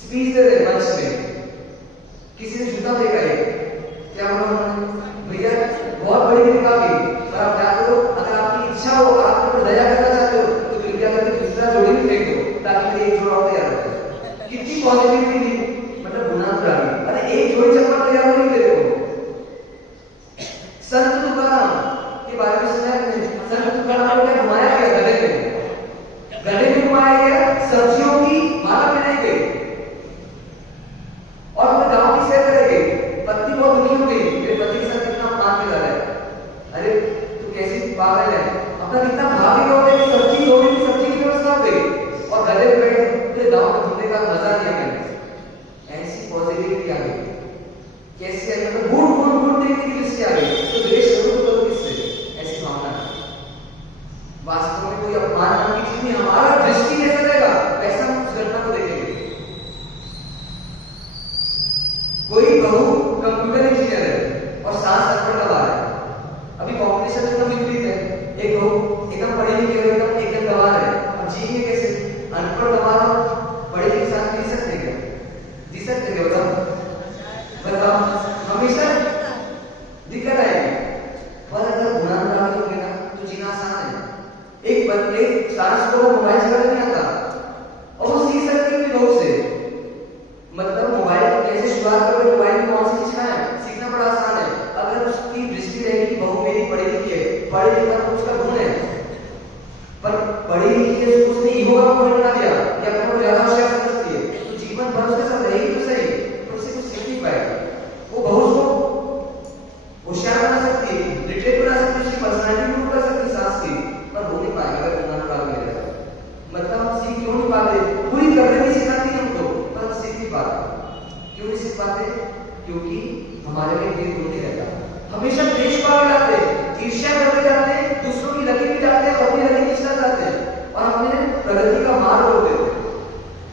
स्पीच दे रहे मंच में, किसी ने जूता फेंका है, क्या बोला भैया बहुत बड़ी कृपा की, पर आप क्या करो, अगर आपकी इच्छा हो, आप पर दया करना चाहते हो, तो कृपया करके दूसरा जोड़ी भी फेंक दो, ताकि मेरी एक जोड़ा और तैयार हो जाए। कितनी पॉजिटिविटी दी, मतलब गुना तो डाली। अरे एक जोड़ी चप्पल तैयार हो नहीं तेरे को। संत तुकाराम के बारे में सुना है? संत तुकाराम को क्या घुमाया गया गधे में, गधे में घुमाया गया, सब्जियों की माला पहनाई गई, और अपने गांव की सैर करेंगे। पत्नी बहुत दुखी हो गई, मेरे पति के साथ कितना अपमान किया जा रहा है, अरे तू कैसी पागल है, अपना कितना भाभी का होता है कि सब्जी दो दिन की सब्जी की व्यवस्था हो गई, और गधे पे बैठ पूरे गांव में घूमने का मजा लिया मैंने। ऐसी पॉजिटिविटी आ गई, कैसे आई, मतलब गुड गुड गुड देखने की दृष्टि आ गई। तो देश शुरू करो किससे? ऐसी भावना। वास्तव में कोई अपमान नाम की चीज नहीं, हमारा दृष्टि कैसा रहेगा वैसा हम उस घटना को देखेंगे। कोई बहू कंप्यूटर इंजीनियर है और सास अनपढ़ गवार है, अभी कॉम्पिटिशन एकदम विपरीत है, एक बहू एकदम पढ़ी लिखी है, एकदम गवार है, अब जीएंगे कैसे? अनपढ़ गवार और पढ़े लिखे साथ जी सकते क्या? जी सकते क्या? बताओ, हमेशा दिक्कत आएगी। पर अगर गुणानुरागी होंगे ना तो जीना आसान है। एक बंदे सास को मोबाइल चलाना नहीं आता और वो सीख सकती है लोग से, मतलब मोबाइल को कैसे शुरुआत करोगे, मोबाइल में कौन सी चीज है, सीखना बड़ा आसान है। अगर उसकी दृष्टि रहेगी बहू मेरी पढ़ी लिखी है, पढ़े लिखा तो उसका गुण है, पर पढ़ी लिखी है उसने ईगो का पॉइंट बना दिया या अपने को ज्यादा होशियार समझती है, तो जीवन भर उसके साथ रहेगी तो सही, तो उससे कुछ सीख नहीं पाएगा। वो बहू को होशियार बना सकती है, लिटरेट बना सकती है, उसकी पर्सनैलिटी इंप्रूव कर सकती है सास की, पर हो नहीं पाएगा अगर गुणानुराग में रहेगा। मतलब हम सीख क्यों नहीं पाते? पूरी करने नहीं सिखाती हमको, पर हम सीख नहीं पाते। क्यों नहीं सीख पाते? क्योंकि हमारे में ये गुण नहीं रहता। हमेशा देश पावे जाते हैं, ईर्ष्या करते जाते हैं, दूसरों की लकीर भी जाते हैं, अपनी लकीर खींचना चाहते हैं, और हमने प्रगति का मार्ग रोक देते हैं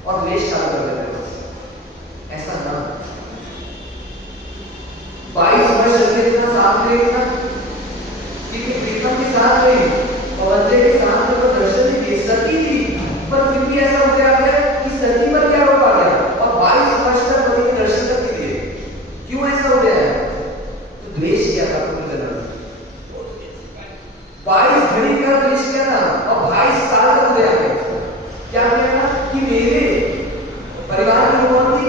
और देश चालू कर देते हैं। ऐसा ना 22 वर्ष के इतना साथ रहेगा कि प्रीतम के साथ रही और बंदे के साथ तो दर्शन की सती थी, पर फिर भी ऐसा हो गया है कि सती पर क्या रोक आ गया और 22 वर्ष तक पति के दर्शन तक के लिए क्यों ऐसा हो गया है? तो द्वेष किया था पूरे जन्म, 22 घड़ी का द्वेष किया था और 22 साल तक हो गया। क्या किया कि मेरे परिवार की कौन थी?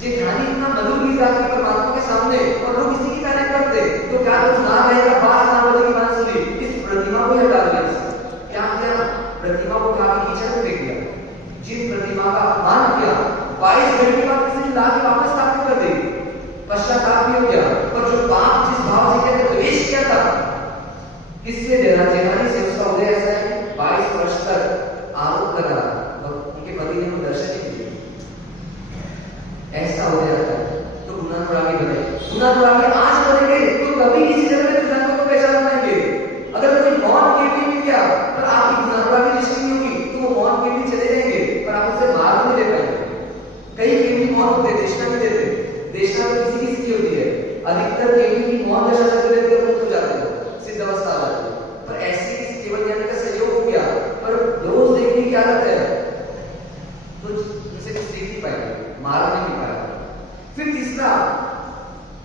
जेठानी इतना मधुर गीत गाती परमात्मा के सामने और लोग किसी की तारीफ करते, तो क्या कुछ ना रहेगा, बात ना बजेगी, बात सुनी, इस प्रतिमा को हटा दिया। क्या किया? प्रतिमा को उठा के कीचड़ में फेंक दिया। जिन प्रतिमा का अपमान किया 22 घंटे के बाद किसी ने ला के वापस स्थापित कर दी, पश्चाताप भी हो गया, पर जो पाप जिस भाव से किया था, द्वेष किया था, किससे देना? जेठानी से। उसका उदय ऐसा है 22 वर्ष तक आरोप कर रहा और उनके पति ने कोई दर्शन नहीं दिया। ऐसा हो जाता है। तो गुणानुरागी बने, गुणानुरागी आज बनेंगे तो कभी किसी जगह में सिद्धांतों को पहचान पाएंगे। अगर कोई मौन के भी नहीं किया पर आपकी गुणानुरागी दृष्टि नहीं होगी तो वो मौन के भी चले जाएंगे, पर आप उससे मार्ग नहीं दे पाएंगे। कई केवली मौन होते हैं, देशना नहीं देते, देशना में किसी किसी की होती है, अधिकतर केवली की मौन दशा चलते रहते हैं, मुक्त हो जाते हैं, सिद्ध अवस्था आ जाती है। पर ऐसी केवल ज्ञान का सहयोग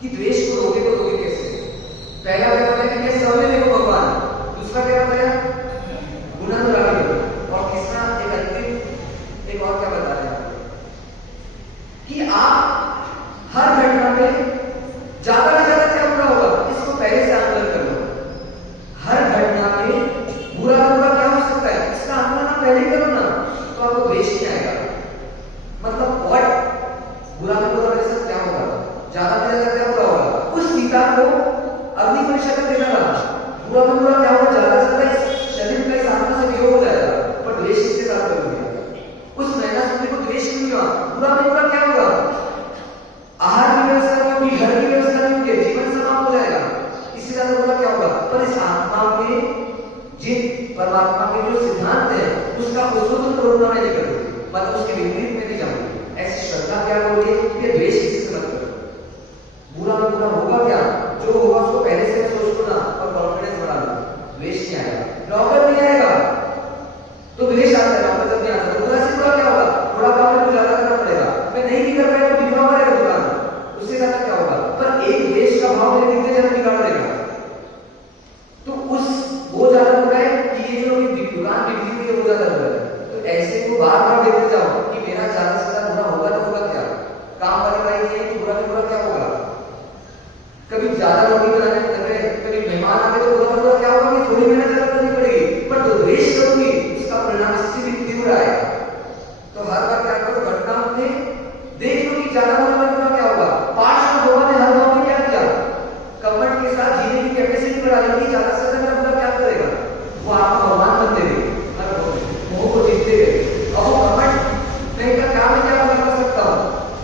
कि द्वेष को रोके तो रोके कैसे। पहला क्या बताया कि मैं सब में देखो भगवान, दूसरा क्या बताया गुणानुरागी हो, और तीसरा एक अंतिम एक और क्या बता रहे हैं कि आप हर घटना में ज्यादा से ज्यादा क्या बुरा होगा इसको पहले से आकलन कर लो। हर घटना में बुरा का बुरा क्या हो सकता है इसका आकलन आप पहले करो ना, तो आपको द्वेष नहीं आएगा। मतलब व्हाट बुरा का बुरा मेरे साथ क्या होगा, ज्यादा से ज्यादा क्या बुरा होगा। उस सीता को अग्नि परीक्षा का देना रहा, बुरा का बुरा क्या होगा, ज्यादा से ज्यादा शरीर का इस आत्मा से वियोग हो जाएगा, पर द्वेष इसके साथ कर दिया। उस महिला को द्वेष नहीं हुआ, बुरा का बुरा क्या होगा, आहार की व्यवस्था नहीं होगी, घर की व्यवस्था नहीं होगी, जीवन समाप्त हो जाएगा, इससे ज्यादा बुरा क्या होगा। पर इस आत्मा के जिन परमात्मा के जो सिद्धांत है उसका उसको तो रोकना नहीं करोगे, मतलब उसके विपरीत में नहीं जाओगे। ऐसी श्रद्धा क्या बोलिए कि द्वेष किसी से मत करो। बुरा में बुरा होगा क्या, जो होगा उसको पहले से सोच लो ना और कॉन्फिडेंस बढ़ा लो, द्वेष नहीं आएगा। नौकर नहीं आएगा तो द्वेष आता है, नौकर जब नहीं आता तो बुरा से बुरा क्या होगा, थोड़ा काम में कुछ ज्यादा करना पड़ेगा, मैं नहीं भी कर पाया तो बिगड़ा हुआ रहेगा दुकान, उससे ज्यादा क्या होगा। पर एक द्वेष का भाव मेरे कितने जन बिगाड़ देगा, तो उस वो ज्यादा बुरा है कि ये जो दुकान बिगड़ी हुई है वो ज्यादा बुरा है। तो ऐसे को बार बार देखते जाओ कि मेरा ज्यादा से ज्यादा बुरा होगा तो होगा क्या, काम वाली बाई नहीं है कि बुरा में बुरा क्या होगा। कभी ज्यादा रोटी बनाने लग गए, कभी मेहमान आ गए तो बुरा क्या होगा कि थोड़ी मेहनत ज्यादा करनी पड़ेगी, पर जो द्वेष करूंगी उसका परिणाम इससे भी तीव्र आएगा। तो हर बार क्या करो, घटना में देख लो कि ज्यादा बुरा क्या होगा। पांच भगवान ने हर भाव में क्या किया, कपट के साथ जीने की कैपेसिटी बढ़ा दी, ज्यादा से ज्यादा बुरा क्या करेगा, वो आपको भगवान बनते गए, मोह को जीतते गए। अब वो कपट नहीं का क्या मैं क्या कर सकता हूँ,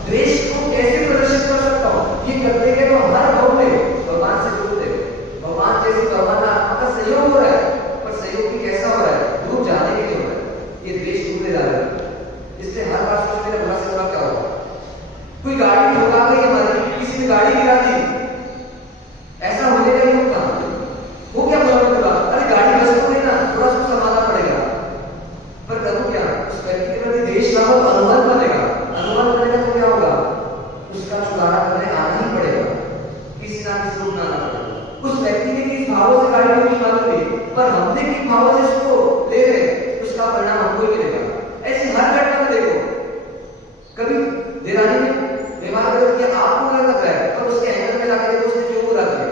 द्वेष को कैसे प्रदर्शित कर सकता हूँ, ये करते गए तो हर भाव में भगवान से जुड़ते गए। भगवान जैसे भगवान आत्मा का सहयोग हो रहा है, पर सहयोग भी कैसा हो रहा है, दूर जाने के लिए हो रहा है, ये द्वेष दूर जा रहा है। इसलिए हर बार सोचते हैं बुरा से बुरा क्या होगा। कोई गाड़ी ठोका गई हमारी, किसी ने गाड़ी गिरा दी, ऐसा होने का नहीं होता, वो क्या बुरा में बुरा, अरे गाड़ी बस तो नहीं ना, थोड़ा सा संभालना पड़ेगा, पर करूँ क्या, उस व्यक्ति के प्रति द्वेष ना हो तो अनुमान बनेगा, अनुमान बनेगा तो क्या होगा, उसका छुटकारा करने आना ही पड़ेगा, किसी ना किसी रूप में आना पड़ेगा। उस व्यक्ति ने किस भावों से गाड़ी को मालूम नहीं, पर हमने किस भावों से उसको ले रहे, उसका परिणाम हमको ही मिलेगा। ऐसे हर घटना में देखो, कभी देरानी ने व्यवहार कर दिया, आपको बुरा लग रहा है, पर उसके एंगल में लाके देखो उसने क्यों बुरा किया,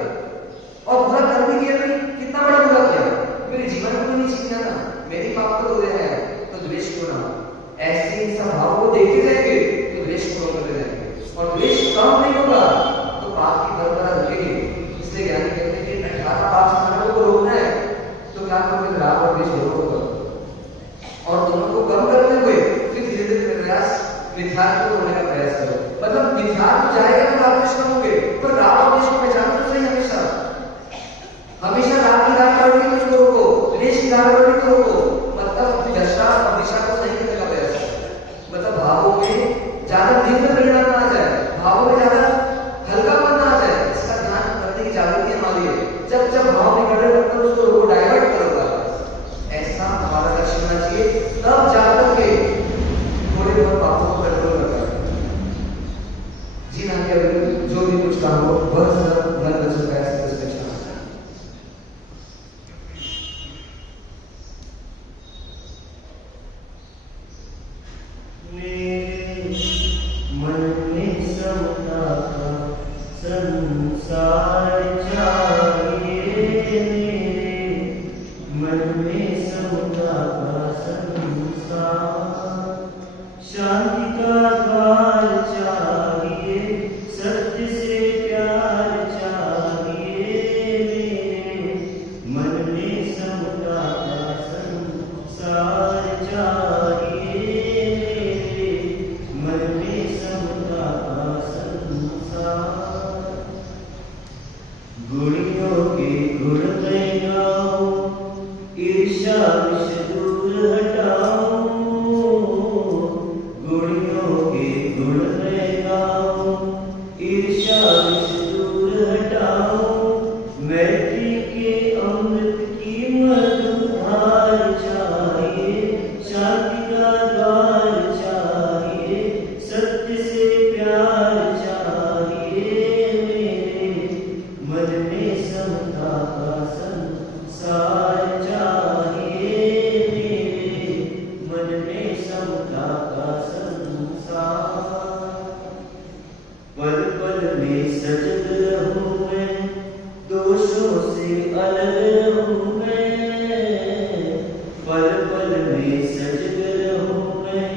और बुरा कर भी किया नहीं, कितना बड़ा बुरा किया, मेरे जीवन को नहीं छीना ना, मेरी पाप को धो रहा है, तो द्वेष क्यों ना हो। ऐसे इन सब भावों को देखते जाएंगे तो द्वेष को करते जाएंगे, और द्वेष कम नहीं होगा तो पाप की परंपरा रुकेगी। इसलिए ज्ञानी कहते हैं कि 18 पाप संस्कारों को रोकना है तो क्या करोगे, राग और द्वेष दोनों को करो, और दोनों को कम करते हुए फिर धीरे धीरे प्रयास मिथ्यात्व को होने का प्रयास करो। मतलब मिथ्यात्व जाएगा तो राग द्वेष कम होंगे, पर राग और द्वेष को पहचानो तो सही, हमेशा हमेशा राग की धारा बढ़ती तो उसको रोको, द्वेष की धारा बढ़ती तो रोको। मतलब अपनी दशा और दिशा को सही करने का प्रयास, मतलब भावों में ज्यादा तीव्र परिणाम ना आ जाए, भावों में ज्यादा हल्कापन ना आ जाए, इसका ध्यान करने की जागृति हमारी है। जब जब भाव निकल रहे तब उसको रोको, डाइवर्ट करो, ऐसा हमारा लक्ष्य होना चाहिए, तब जाकर के थोड़े बहुत पापों को कंट्रोल कर पाए। जी ना, जो भी कुछ काम हो वह सब घर बच चुका है, सजग रहूं मैं, दोषों से अलग रहूं मैं, पल पल में सजग रहूं मैं,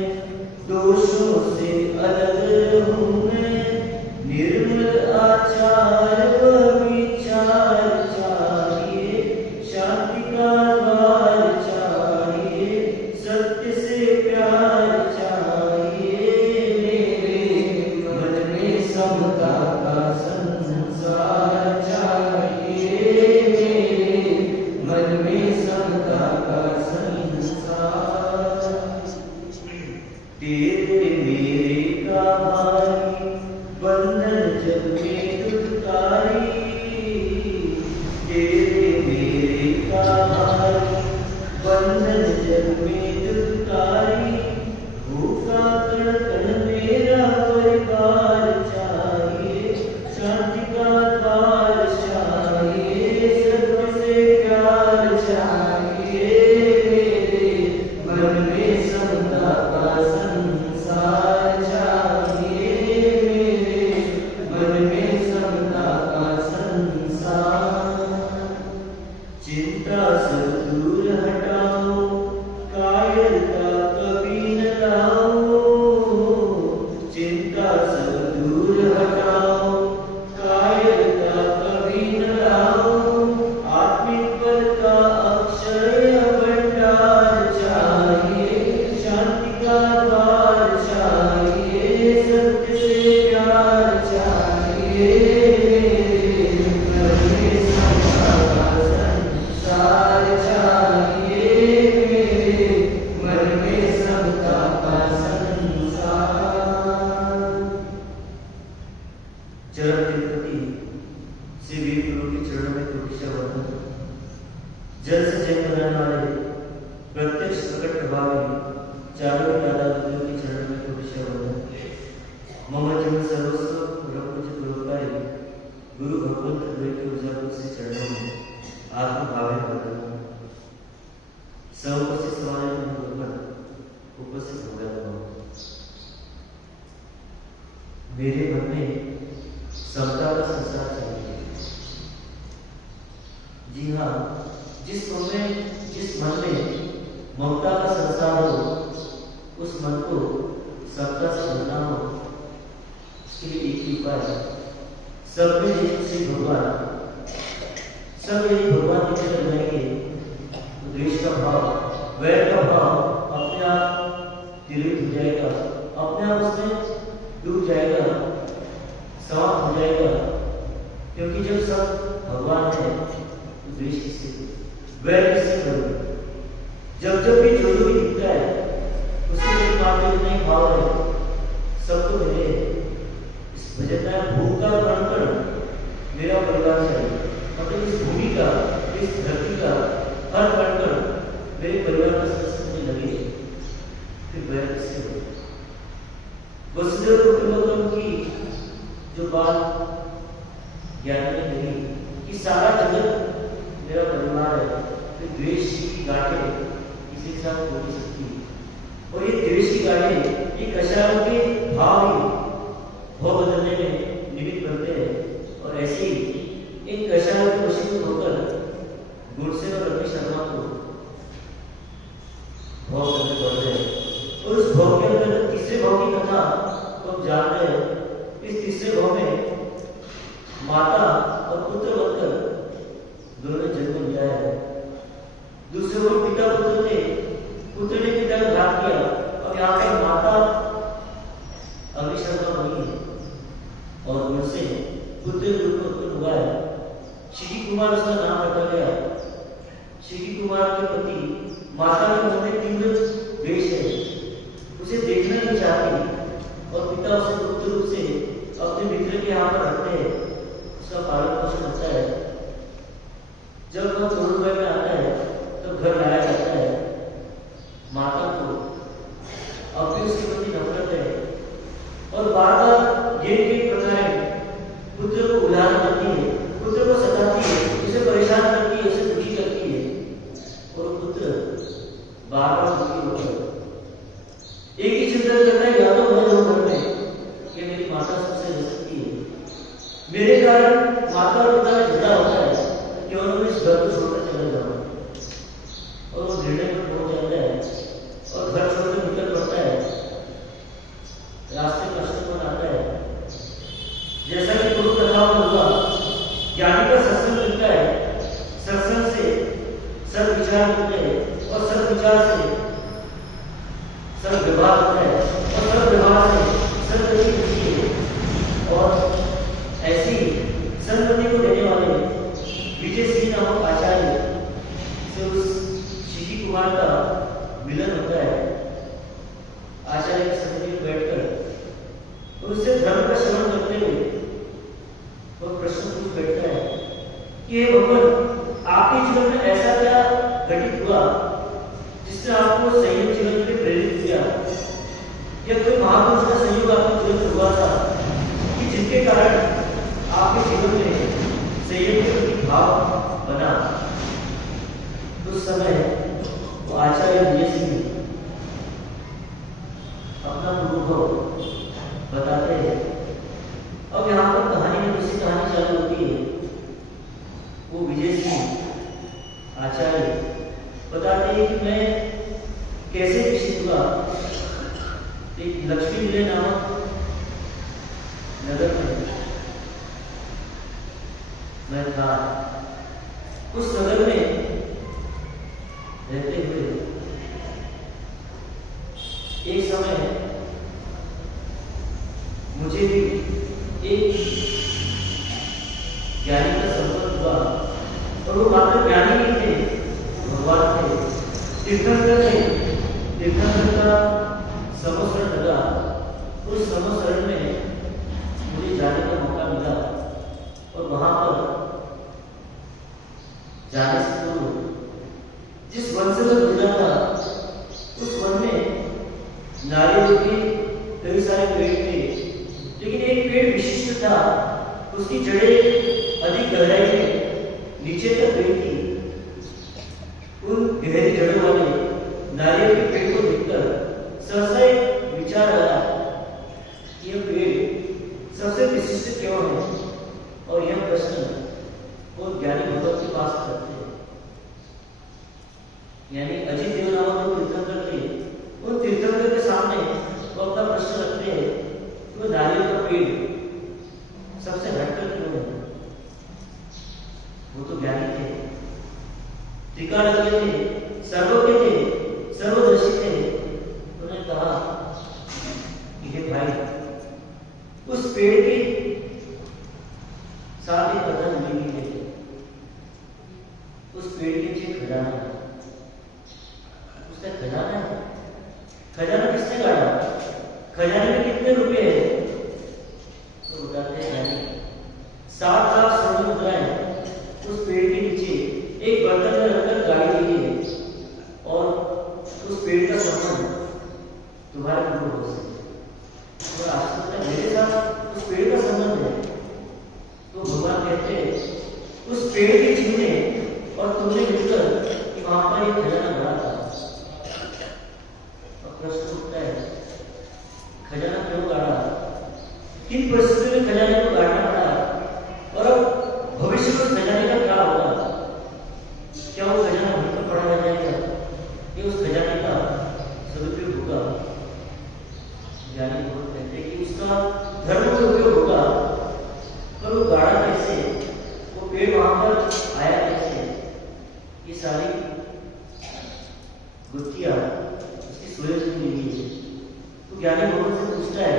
दोषों से अलग रहूं मैं, निर्मल आचार व विचार चाहिए, शांति का द्वार चाहिए, सत्य से प्यार चाहिए, मेरे मन में समता का संसार चाहिए, मेरे मन में समता का संसार, तेरे मेरे का भारी बंधन जग में दुखकारी, तेरे मेरे का भारी बंधन जग में दुखकारी, भूखा कण कण मेरा परिवार चाहिए, शांति का द्वार चाहिए, सत्य से प्यार चाहिए, मेरे मन में समता का संसार चाहिए, मेरे मन में समता का संसार, चिंता सब दूर हटाओ, कायरता कभी न लाओ, चिंता सब दूर हटाओ, कायरता कभी न लाओ, आत्मिक बल का अक्षय भंडार चाहिए, शांति का द्वार चाहिए, सत्य से प्यार चाहिए, मेरे मन में समता का संसार चाहिए, मेरे मन में समता का संसार। चरण तिरुपति श्री वीर गुरु के चरणों में कोटिशा वंदन। जल से जन्म बनाने वाले प्रत्यक्ष प्रकट प्रभावी चारों दादा गुरु के चरणों में कोटिशा वंदन। मम जीवन सर्वस्व ब्रह्मच गुरुकारी गुरु भगवंत द्वय के उजागर से चरणों में आत्मभावे वंदन। सर्वोपस्थित समाज में उपस्थित हो गया था। मेरे मन में समता का संसार चाहिए। जी हाँ, जिस मन में ममता का संसार हो, उस मन को समता से भरना हो, उसके लिए एक ही उपाय है। सब में एक श्री भगवान, सब यदि भगवान की तरफ जाएंगे तो द्वेष का भाव, वैर का भाव अपने आप तिरोहित हो जाएगा, अपने आप उसमें डूब जाएगा, समाप्त हो जाएगा। क्योंकि जब सब भगवान है तो द्वेष किससे, वैर किससे करोगे? जब जब भी जो भी दिखता है उसके लिए मात्र इतना ही भाव है, सब तो मेरे। इस भजन में भूख का कण कण मेरा परिवार चाहिए, मतलब इस भूमि का, इस धरती का हर कण कण मेरे परिवार का सदस्य मुझे लगे, फिर वैर किससे हो? वसुदेव कुटुंबकम की जो बात ज्ञान में लगी कि सारा जगत मेरा परिवार है, फिर द्वेष की गांठें किसी के साथ हो नहीं सकती। और ये द्वेष की गांठें ये कषायों के भाव ही भाव बदलने में निमित्त बनते हैं। और ऐसे ही इन कषायों के वशीभूत होकर गुणसेन और रमेश शर्मा को भाव करने पड़ रहे हैं। और उस भाव के अंदर तीसरे भाव की कथा तो हम जान रहे हैं। इस तीसरे भाव में माता और पुत्र बनकर दोनों ने जन्म लिया है। दूसरे ओर पिता पुत्र थे, पुत्र ने पिता का घात किया। अब यहाँ पर माता अग्निशर्मा बनी है और उनसे पुत्र रूप में उत्पन्न हुआ है। श्री कुमार उसका नाम रखा गया। श्री कुमार के प्रति माता के मन में तीव्र द्वेष है, उसे देखना नहीं चाहती और पिता उसे गुप्त रूप से अपने मित्र के यहाँ पर रखते हैं, उसका पालन पोषण होता है। जब वह गुरुकुल में आता है तो घर लाया जाता है। माता को अब भी उसके प्रति नफरत है और बार बार ये प्रकार पुत्र को उलाहना करती है, पुत्र को सताती है, उसे परेशान करती है, उसे दुखी करती है। और पुत्र बार बार दुखी होकर एक ही चिंतन करता है, या तो मैं जो घर में कि मेरी माता सबसे रह सकती है, मेरे कारण माता और पिता में झगड़ा होता है कि उन्होंने इस घर को छोड़कर चले जाओ, और वो निर्णय पर पहुंच जाता है और घर छोड़कर निकल पड़ता है। रास्ते कष्टपूर्ण आता है, जैसा कि पूर्व कथाओं में हुआ। ज्ञानी का सत्संग मिलता है, सत्संग से सद्विचार मिलते हैं और सद्विचार से सद्व्यवहार होता है और सद्व्यवहार से सद्गति मिलती है। और ऐसी सद्गति को देने वाले विजय सिंह नामक आचार्य से उस शिखी कुमार का मिलन होता है। आचार्य के समिति में बैठकर और उससे धर्म का श्रवण करते हुए वो प्रश्न पूछ बैठता है कि हे भगवान, आपके जीवन में ऐसा क्या घटित हुआ जिसने आपको संयम जीवन के लिए प्रेरित किया, या कोई महापुरुष का संयोग आपके जीवन में हुआ था कि जिनके कारण आपके जीवन में संयम के प्रति भाव बना। उस समय वो आचार्य विजय सिंह अपना अनुभव बताते हैं। अब यहाँ पर कहानी में दूसरी कहानी चालू होती है। वो विजय सिंह आचार्य बताते हैं कि मैं कैसे विकसित हुआ। एक लक्ष्मी विजय नामक नगर में मैं था। उस नगर में रहते हुए एक समय मुझे भी एक ज्ञानी का संपर्क हुआ, और वो मात्र ज्ञानी नहीं थे, भगवान थे, तीर्थंकर थे। तीर्थंकर का समस्रण लगा। उस समस्रण में मुझे जाने का मौका मिला, और वहां पर जाने से पूर्व जिस वन से मैं गुजरा था, उस वन में नारियल के कई सारे पेड़ थे, लेकिन एक पेड़ विशिष्ट था। उसकी जड़ें अधिक गहराई में नीचे तक गई थी। उन गहरी जड़ों वाले नारियल के पेड़ को देखकर सहसा एक विचार आया, यह पेड़ सबसे विशिष्ट क्यों है? और यह प्रश्न वो ज्ञानी भगवत के पास करते हैं। यानी अजित देव नामक जो तीर्थंकर थे, उन तीर्थंकर के सामने वो अपना प्रश्न रखते हैं कि वो नारियल का पेड़ सबसे हटकर क्यों है? वो तो ज्ञानी थे, त्रिकालज्ञ थे, सर्वज्ञ थे, सर्वदर्शी थे। उन्होंने कहा कि हे भाई, उस पेड़ के साथ एक कथा जुड़ी हुई है। उस पेड़ के नीचे खजाना है। उसका खजाना है। खजाना किसने गाड़ा? खजाने में कितने रुपए हैं? तो बताते हैं 7 लाख स्वर्ण मुद्राएं उस पेड़ के नीचे एक बर्तन में रखकर गाड़ी गई है, और उस पेड़ का संबंध तुम्हारे गुरु से। और आश्चर्य मेरे साथ उस पेड़ का संबंध है। तो भगवान कहते हैं उस पेड़ के जीवने और तुमने मिलकर कि वहां पर एक खजाना भरा था। और प्रश्न उठता है, खजाना क्यों गाड़ा? किन परिस्थितियों में खजाने को गाड़ना पड़ा? और अब भविष्य में खजाने का क्या होगा? क्या वो खजाना वहीं पर पड़ा रह जाएगा, ये उस खजाने का सदुपयोग होगा? ज्ञानी भगवत कहते हैं कि उसका धर्म का उपयोग होगा, पर वो गाड़ा कैसे? वो पेड़ वहां पर आया कैसे? ये सारी गुत्थियां उसकी सुलझ नहीं है। तो ज्ञानी भगवत से पूछता है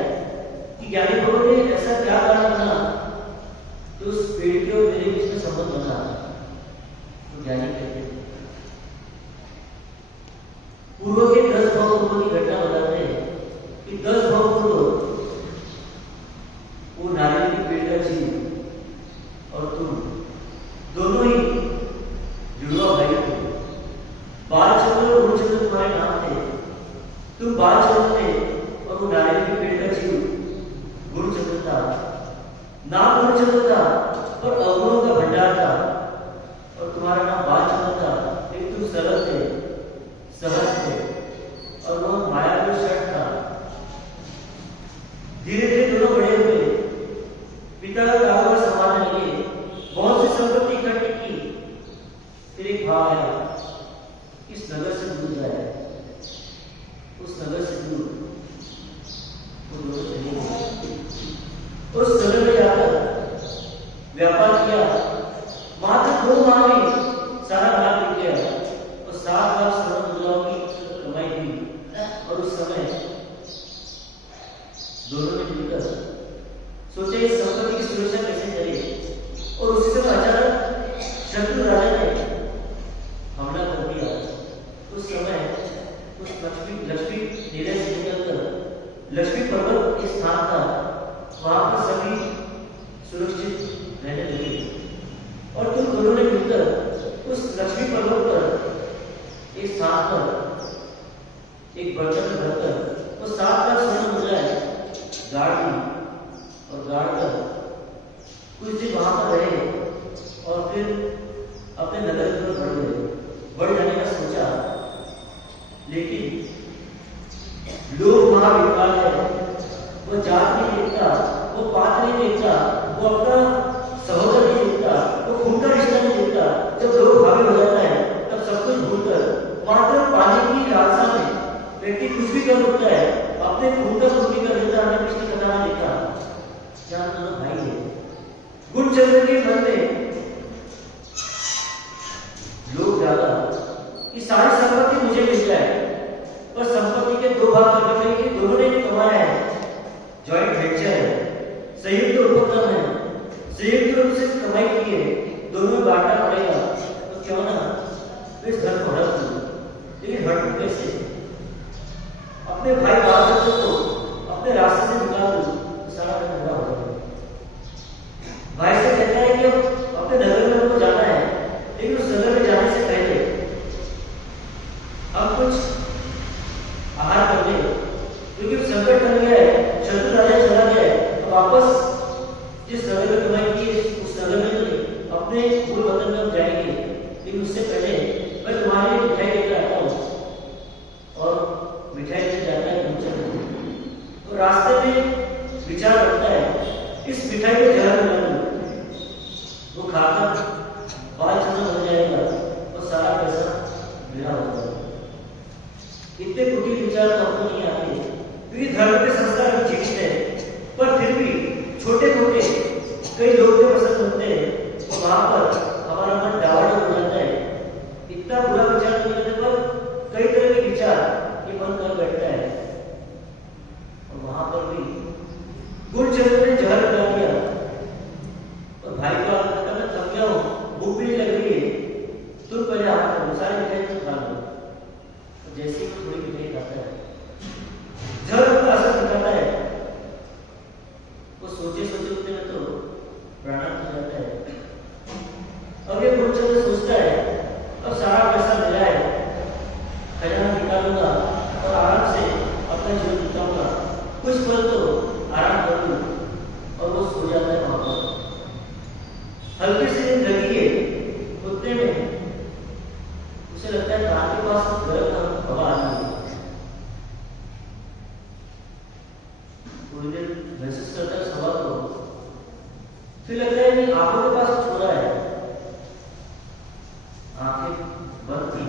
कि ज्ञानी भगवत ने ऐसा क्या कारण बना कि उस पेड़ के और मेरे बीच में संबंध बना? तो ज्ञानी कहते हैं पूर्व के 10 भाव पूर्व की घटना बताते हैं कि 10 भाव पूर्व वो नारियल के पेड़ का जीव और तुम दोनों ही जुड़वा भाई थे। बालचंद्र और गुरुचंद्र तुम्हारे नाम थे। तुम बालचंद्र थे और वो नारियल के पेड़ का जीव गुरुचंद्र था। नाम गुरुचंद्र था पर अवगुणों का भंडार था, और तुम्हारा नाम बालचंद्र था। एक तुम सरल थे, सहज थे, और वो माया का शट था। धीरे धीरे दोनों बड़े हुए, पिता का कारोबार उस लक्ष्मी निलय से निकलकर लक्ष्मी पर्वत के स्थान था, वहां पर सभी सुरक्षित रहने लगे। और तुम दोनों ने मिलकर उस लक्ष्मी पर्वत पर एक स्थान पर एक बर्तन में भरकर वो 7 लाख स्वर्ण मुद्राएं गाड़ दी और गाड़ कर कुछ दिन वहां पर रहे और फिर अपने नगर की ओर बढ़ जाने का सोचा। लेकिन लोग वहां विकराल है, वो जात नहीं देखता, वो पात नहीं देखता, वो अपना सहोदर नहीं देखता, वो खून का रिश्ता नहीं देखता। जब लोग भागे हो जाता है तब सब कुछ भूलकर मात्र पानी की लालसा में व्यक्ति कुछ भी कर उठता है, अपने खून का पूर्ति कर देता है। पिछली कथा में देखा जहां दोनों भाई है, गुणचंद्र के मन में लोग जागा कि सारी संपत्ति मुझे मिल जाए, पर संपत्ति के 2 भाग करने के दोनों ने कमाया है, जॉइंट वेंचर है, संयुक्त उपक्रम है, संयुक्त रूप से कमाई की है, दोनों में बांटना पड़ेगा। तो क्यों ना इस धन को हड़प दूं, लेकिन हड़पूं कैसे? अपने भाई बहादुर को अपने रास्ते से निकाल दूं तो सारा धन मेरा हो जाएगा। भाई से कहता है कि अब अपने नगर में हमको जाना है, लेकिन उस नगर में जाने से पहले हम कुछ आहार कर ले, क्योंकि संकट बन गया है, शत्रु राजा चला गया है। तो वापस जिस नगर में कमाई की उस नगर में तो नहीं, अपने मूल वतन में हम जाएंगे, लेकिन उससे पहले मैं तुम्हारे लिए मिठाई लेकर आता हूँ। और मिठाई लेकर जाता है गुणचंद्र। तो रास्ते में विचार करता है इस मिठाई को जहर मिला दूं, वो खाकर बाल चंद्र हो जाएगा और सारा पैसा मेरा हो जाएगा। इतने कुटिल विचार तो हमको नहीं आते, क्योंकि धर्म के संस्कार हम जीवित है, पर फिर भी छोटे मोटे कई लोग जो पसंद होते हैं तो वहां पर हमारा मन डावाडोल हो जाता है। इतना बुरा विचार नहीं करने पर कई तरह के विचार ये मन कर बैठता है। और वहां पर भी गुणचंद्र ने जहर मिला दिया और भाई को आकर मैं थक गया हूं, भूख भी नहीं लग रही है, तुम पहले हाथ करो, सारी मिठाई तुम खा लो। और जैसे ही थोड़ी मिठाई खाता है, जहर का असर दिखाता है, वो सोचे सोचे उठने में तो प्राणांत हो जाता है। अब ये गुणचंद्र सोचता है अब सारा पैसा मिला है, खजाना निकालूंगा और आराम से अपना जीवन बिताऊंगा, कुछ पल तो आराम कर लूं। और वो सो जाता है वहां पर। हल्की सी नींद लगी है, उतने में उसे लगता है कान के पास गर्म हवा आ रही है। थोड़ी देर महसूस करता है हवा को, फिर लगता है कि आंखों के पास कुछ हो रहा है। आंखें बंद थी,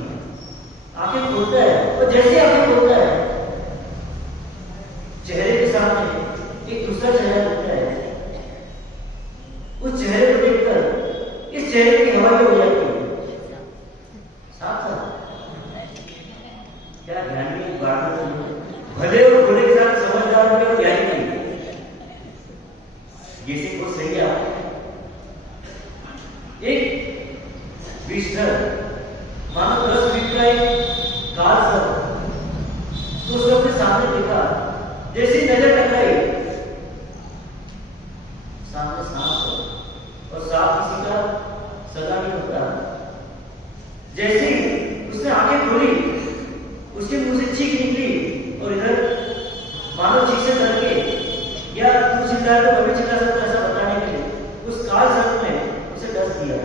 आंखें खोलता है और जैसे आंखें खोलता है चेहरे के सामने एक दूसरा चेहरा दिखता है। उस चेहरे को देखकर इस चेहरे की हवा हो जाती है। साथ क्या ध्यान में बात भले और बुरे के साथ समझदार होकर ध्यान नहीं, जैसे को सही है। एक विष्णु मानो 10 फीट का एक काल सब तो सबके सामने देखा, जैसी नजर टकराई सामने सांप और सांप किसी का सगा नहीं होता। जैसे ही उसने आंखें खोली, उसके मुंह से चीख निकली और इधर मानो चीख से डर के या तू चिल्ला तो मैं भी चिल्ला सकता, ऐसा बताने के लिए उस काल सर्प ने उसे डस दिया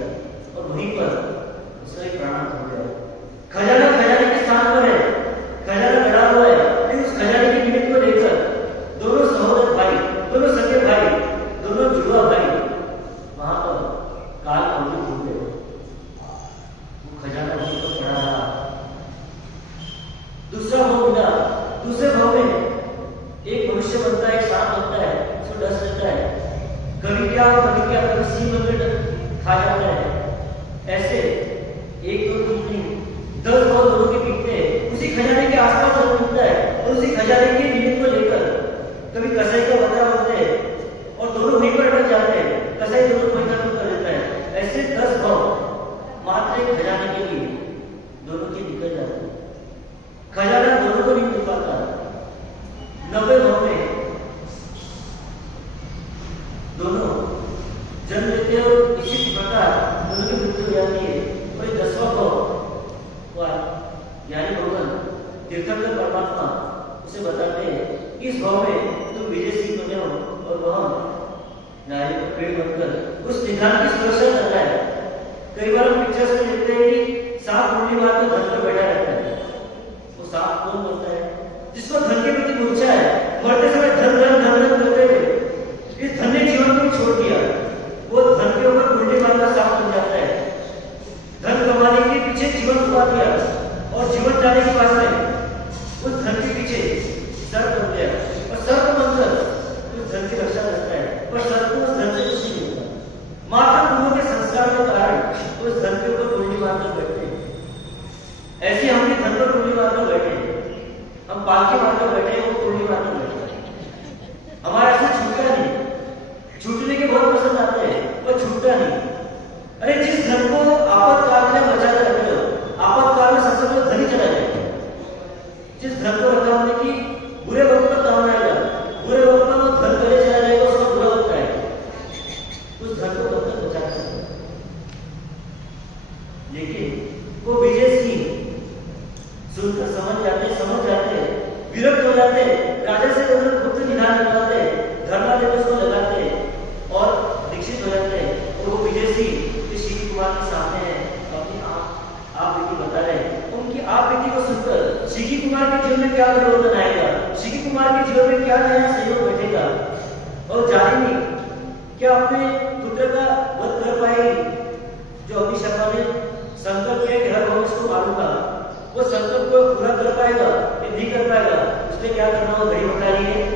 और वहीं पर उसका एक प्राण हो गया। खजाना खजाने के स्थान पर है, खजाना गड़ा हुआ है, लेकिन उस खजाने की कीमत को लेकर दोनों सहोदर भाई, दोनों सगे भाई, दोनों जुड़वा भाई वहां पर काल अवरुद्ध हो गए। वो खजाना वहीं पर पड़ा रहा। दूसरा भाव मिला, दूसरे भाव में एक मनुष्य बनता है, एक सांप बनता है, उसको डस लेता है। कभी क्या कभी सी बनकर खा जाता है। ऐसे 1 2 3 नहीं 10 भाव दोनों के पीछे उसी खजाने के आसपास जब मिलता है और उसी खजाने की नींद को लेकर कभी कसाई का बच्चा बनते हैं और दोनों वहीं पर अटक जाते हैं। कसाई दोनों को इकट्ठा कर देता है। ऐसे 10 भाव मात्र एक खजाने के लिए दोनों के निकल जाते हैं। खजाना तीर्थंकर परमात्मा उसे बताते हैं इस भाव में तुम विजय सिंह बने हो और वह नारियल का पेड़ बनकर उस निधान की सुरक्षा कर रहा है। कई बार हम पिक्चर्स में देखते हैं कि सांप मुरली मार कर धन पर बैठा रहता है। वो सांप कौन बनता है? जिसको धन के प्रति मूर्छा है, मरते समय धन धन धन धन करते हुए इस धन्य जीवन को छोड़ दिया, वो धन के ऊपर मुरली मारकर सांप बन जाता है। धन कमाने के पीछे जीवन छुपा दिया और जीवन जाने के बाद में उस धन के पीछे सर्प बन गया और सर्प बनकर उस धन की रक्षा करता है और सर्प को उस धन से कुछ नहीं होता। माता गुरु के संस्कार के कारण उस धन के ऊपर मुरली मारकर बैठे हैं। ऐसे हम भी धन पर मुरली मारकर बैठे हैं, हम पालकी मारकर बैठे हैं, वो मुरली मारकर बैठे हैं। हमारा ऐसा छूटता नहीं, छूटने के बहुत पसंद आते हैं पर छूटता नहीं। अरे जिस धन को आपातकाल में बचा कर रखते हो, आपातकाल में सबसे पहले धन ही चला जाएगा। जिस धन को रखा हमने कि बुरे वक्त पर काम आएगा, बुरे वक्त पर वो धन पहले चला जाएगा, उसका बुरा वक्त आएगा। उस धन को कब तक बचा कर रखते? लेकिन वो विजय सिंह सुनकर समझ जाते, विरक्त हो जाते, राजा से गुप्त निधान करवाते, धरना देकर उसको लगाते और दीक्षित हो जाते। और वो विजय सिंह शिव कुमार के सामने है, अपनी आप बेटी बता रहे हैं। उनकी आप बेटी को सुनकर शिखी कुमार के जीवन में क्या परिवर्तन आएगा, शिखी कुमार के जीवन में क्या नया सहयोग बैठेगा और जानेंगे क्या अपने पुत्र का वध कर पाएगी। जो अग्नि शर्मा ने संकल्प किया कि हर वह इसको मारूंगा, वो संकल्प को पूरा कर पाएगा या नहीं कर पाएगा, उसने क्या करना वो घड़ी बता रही है।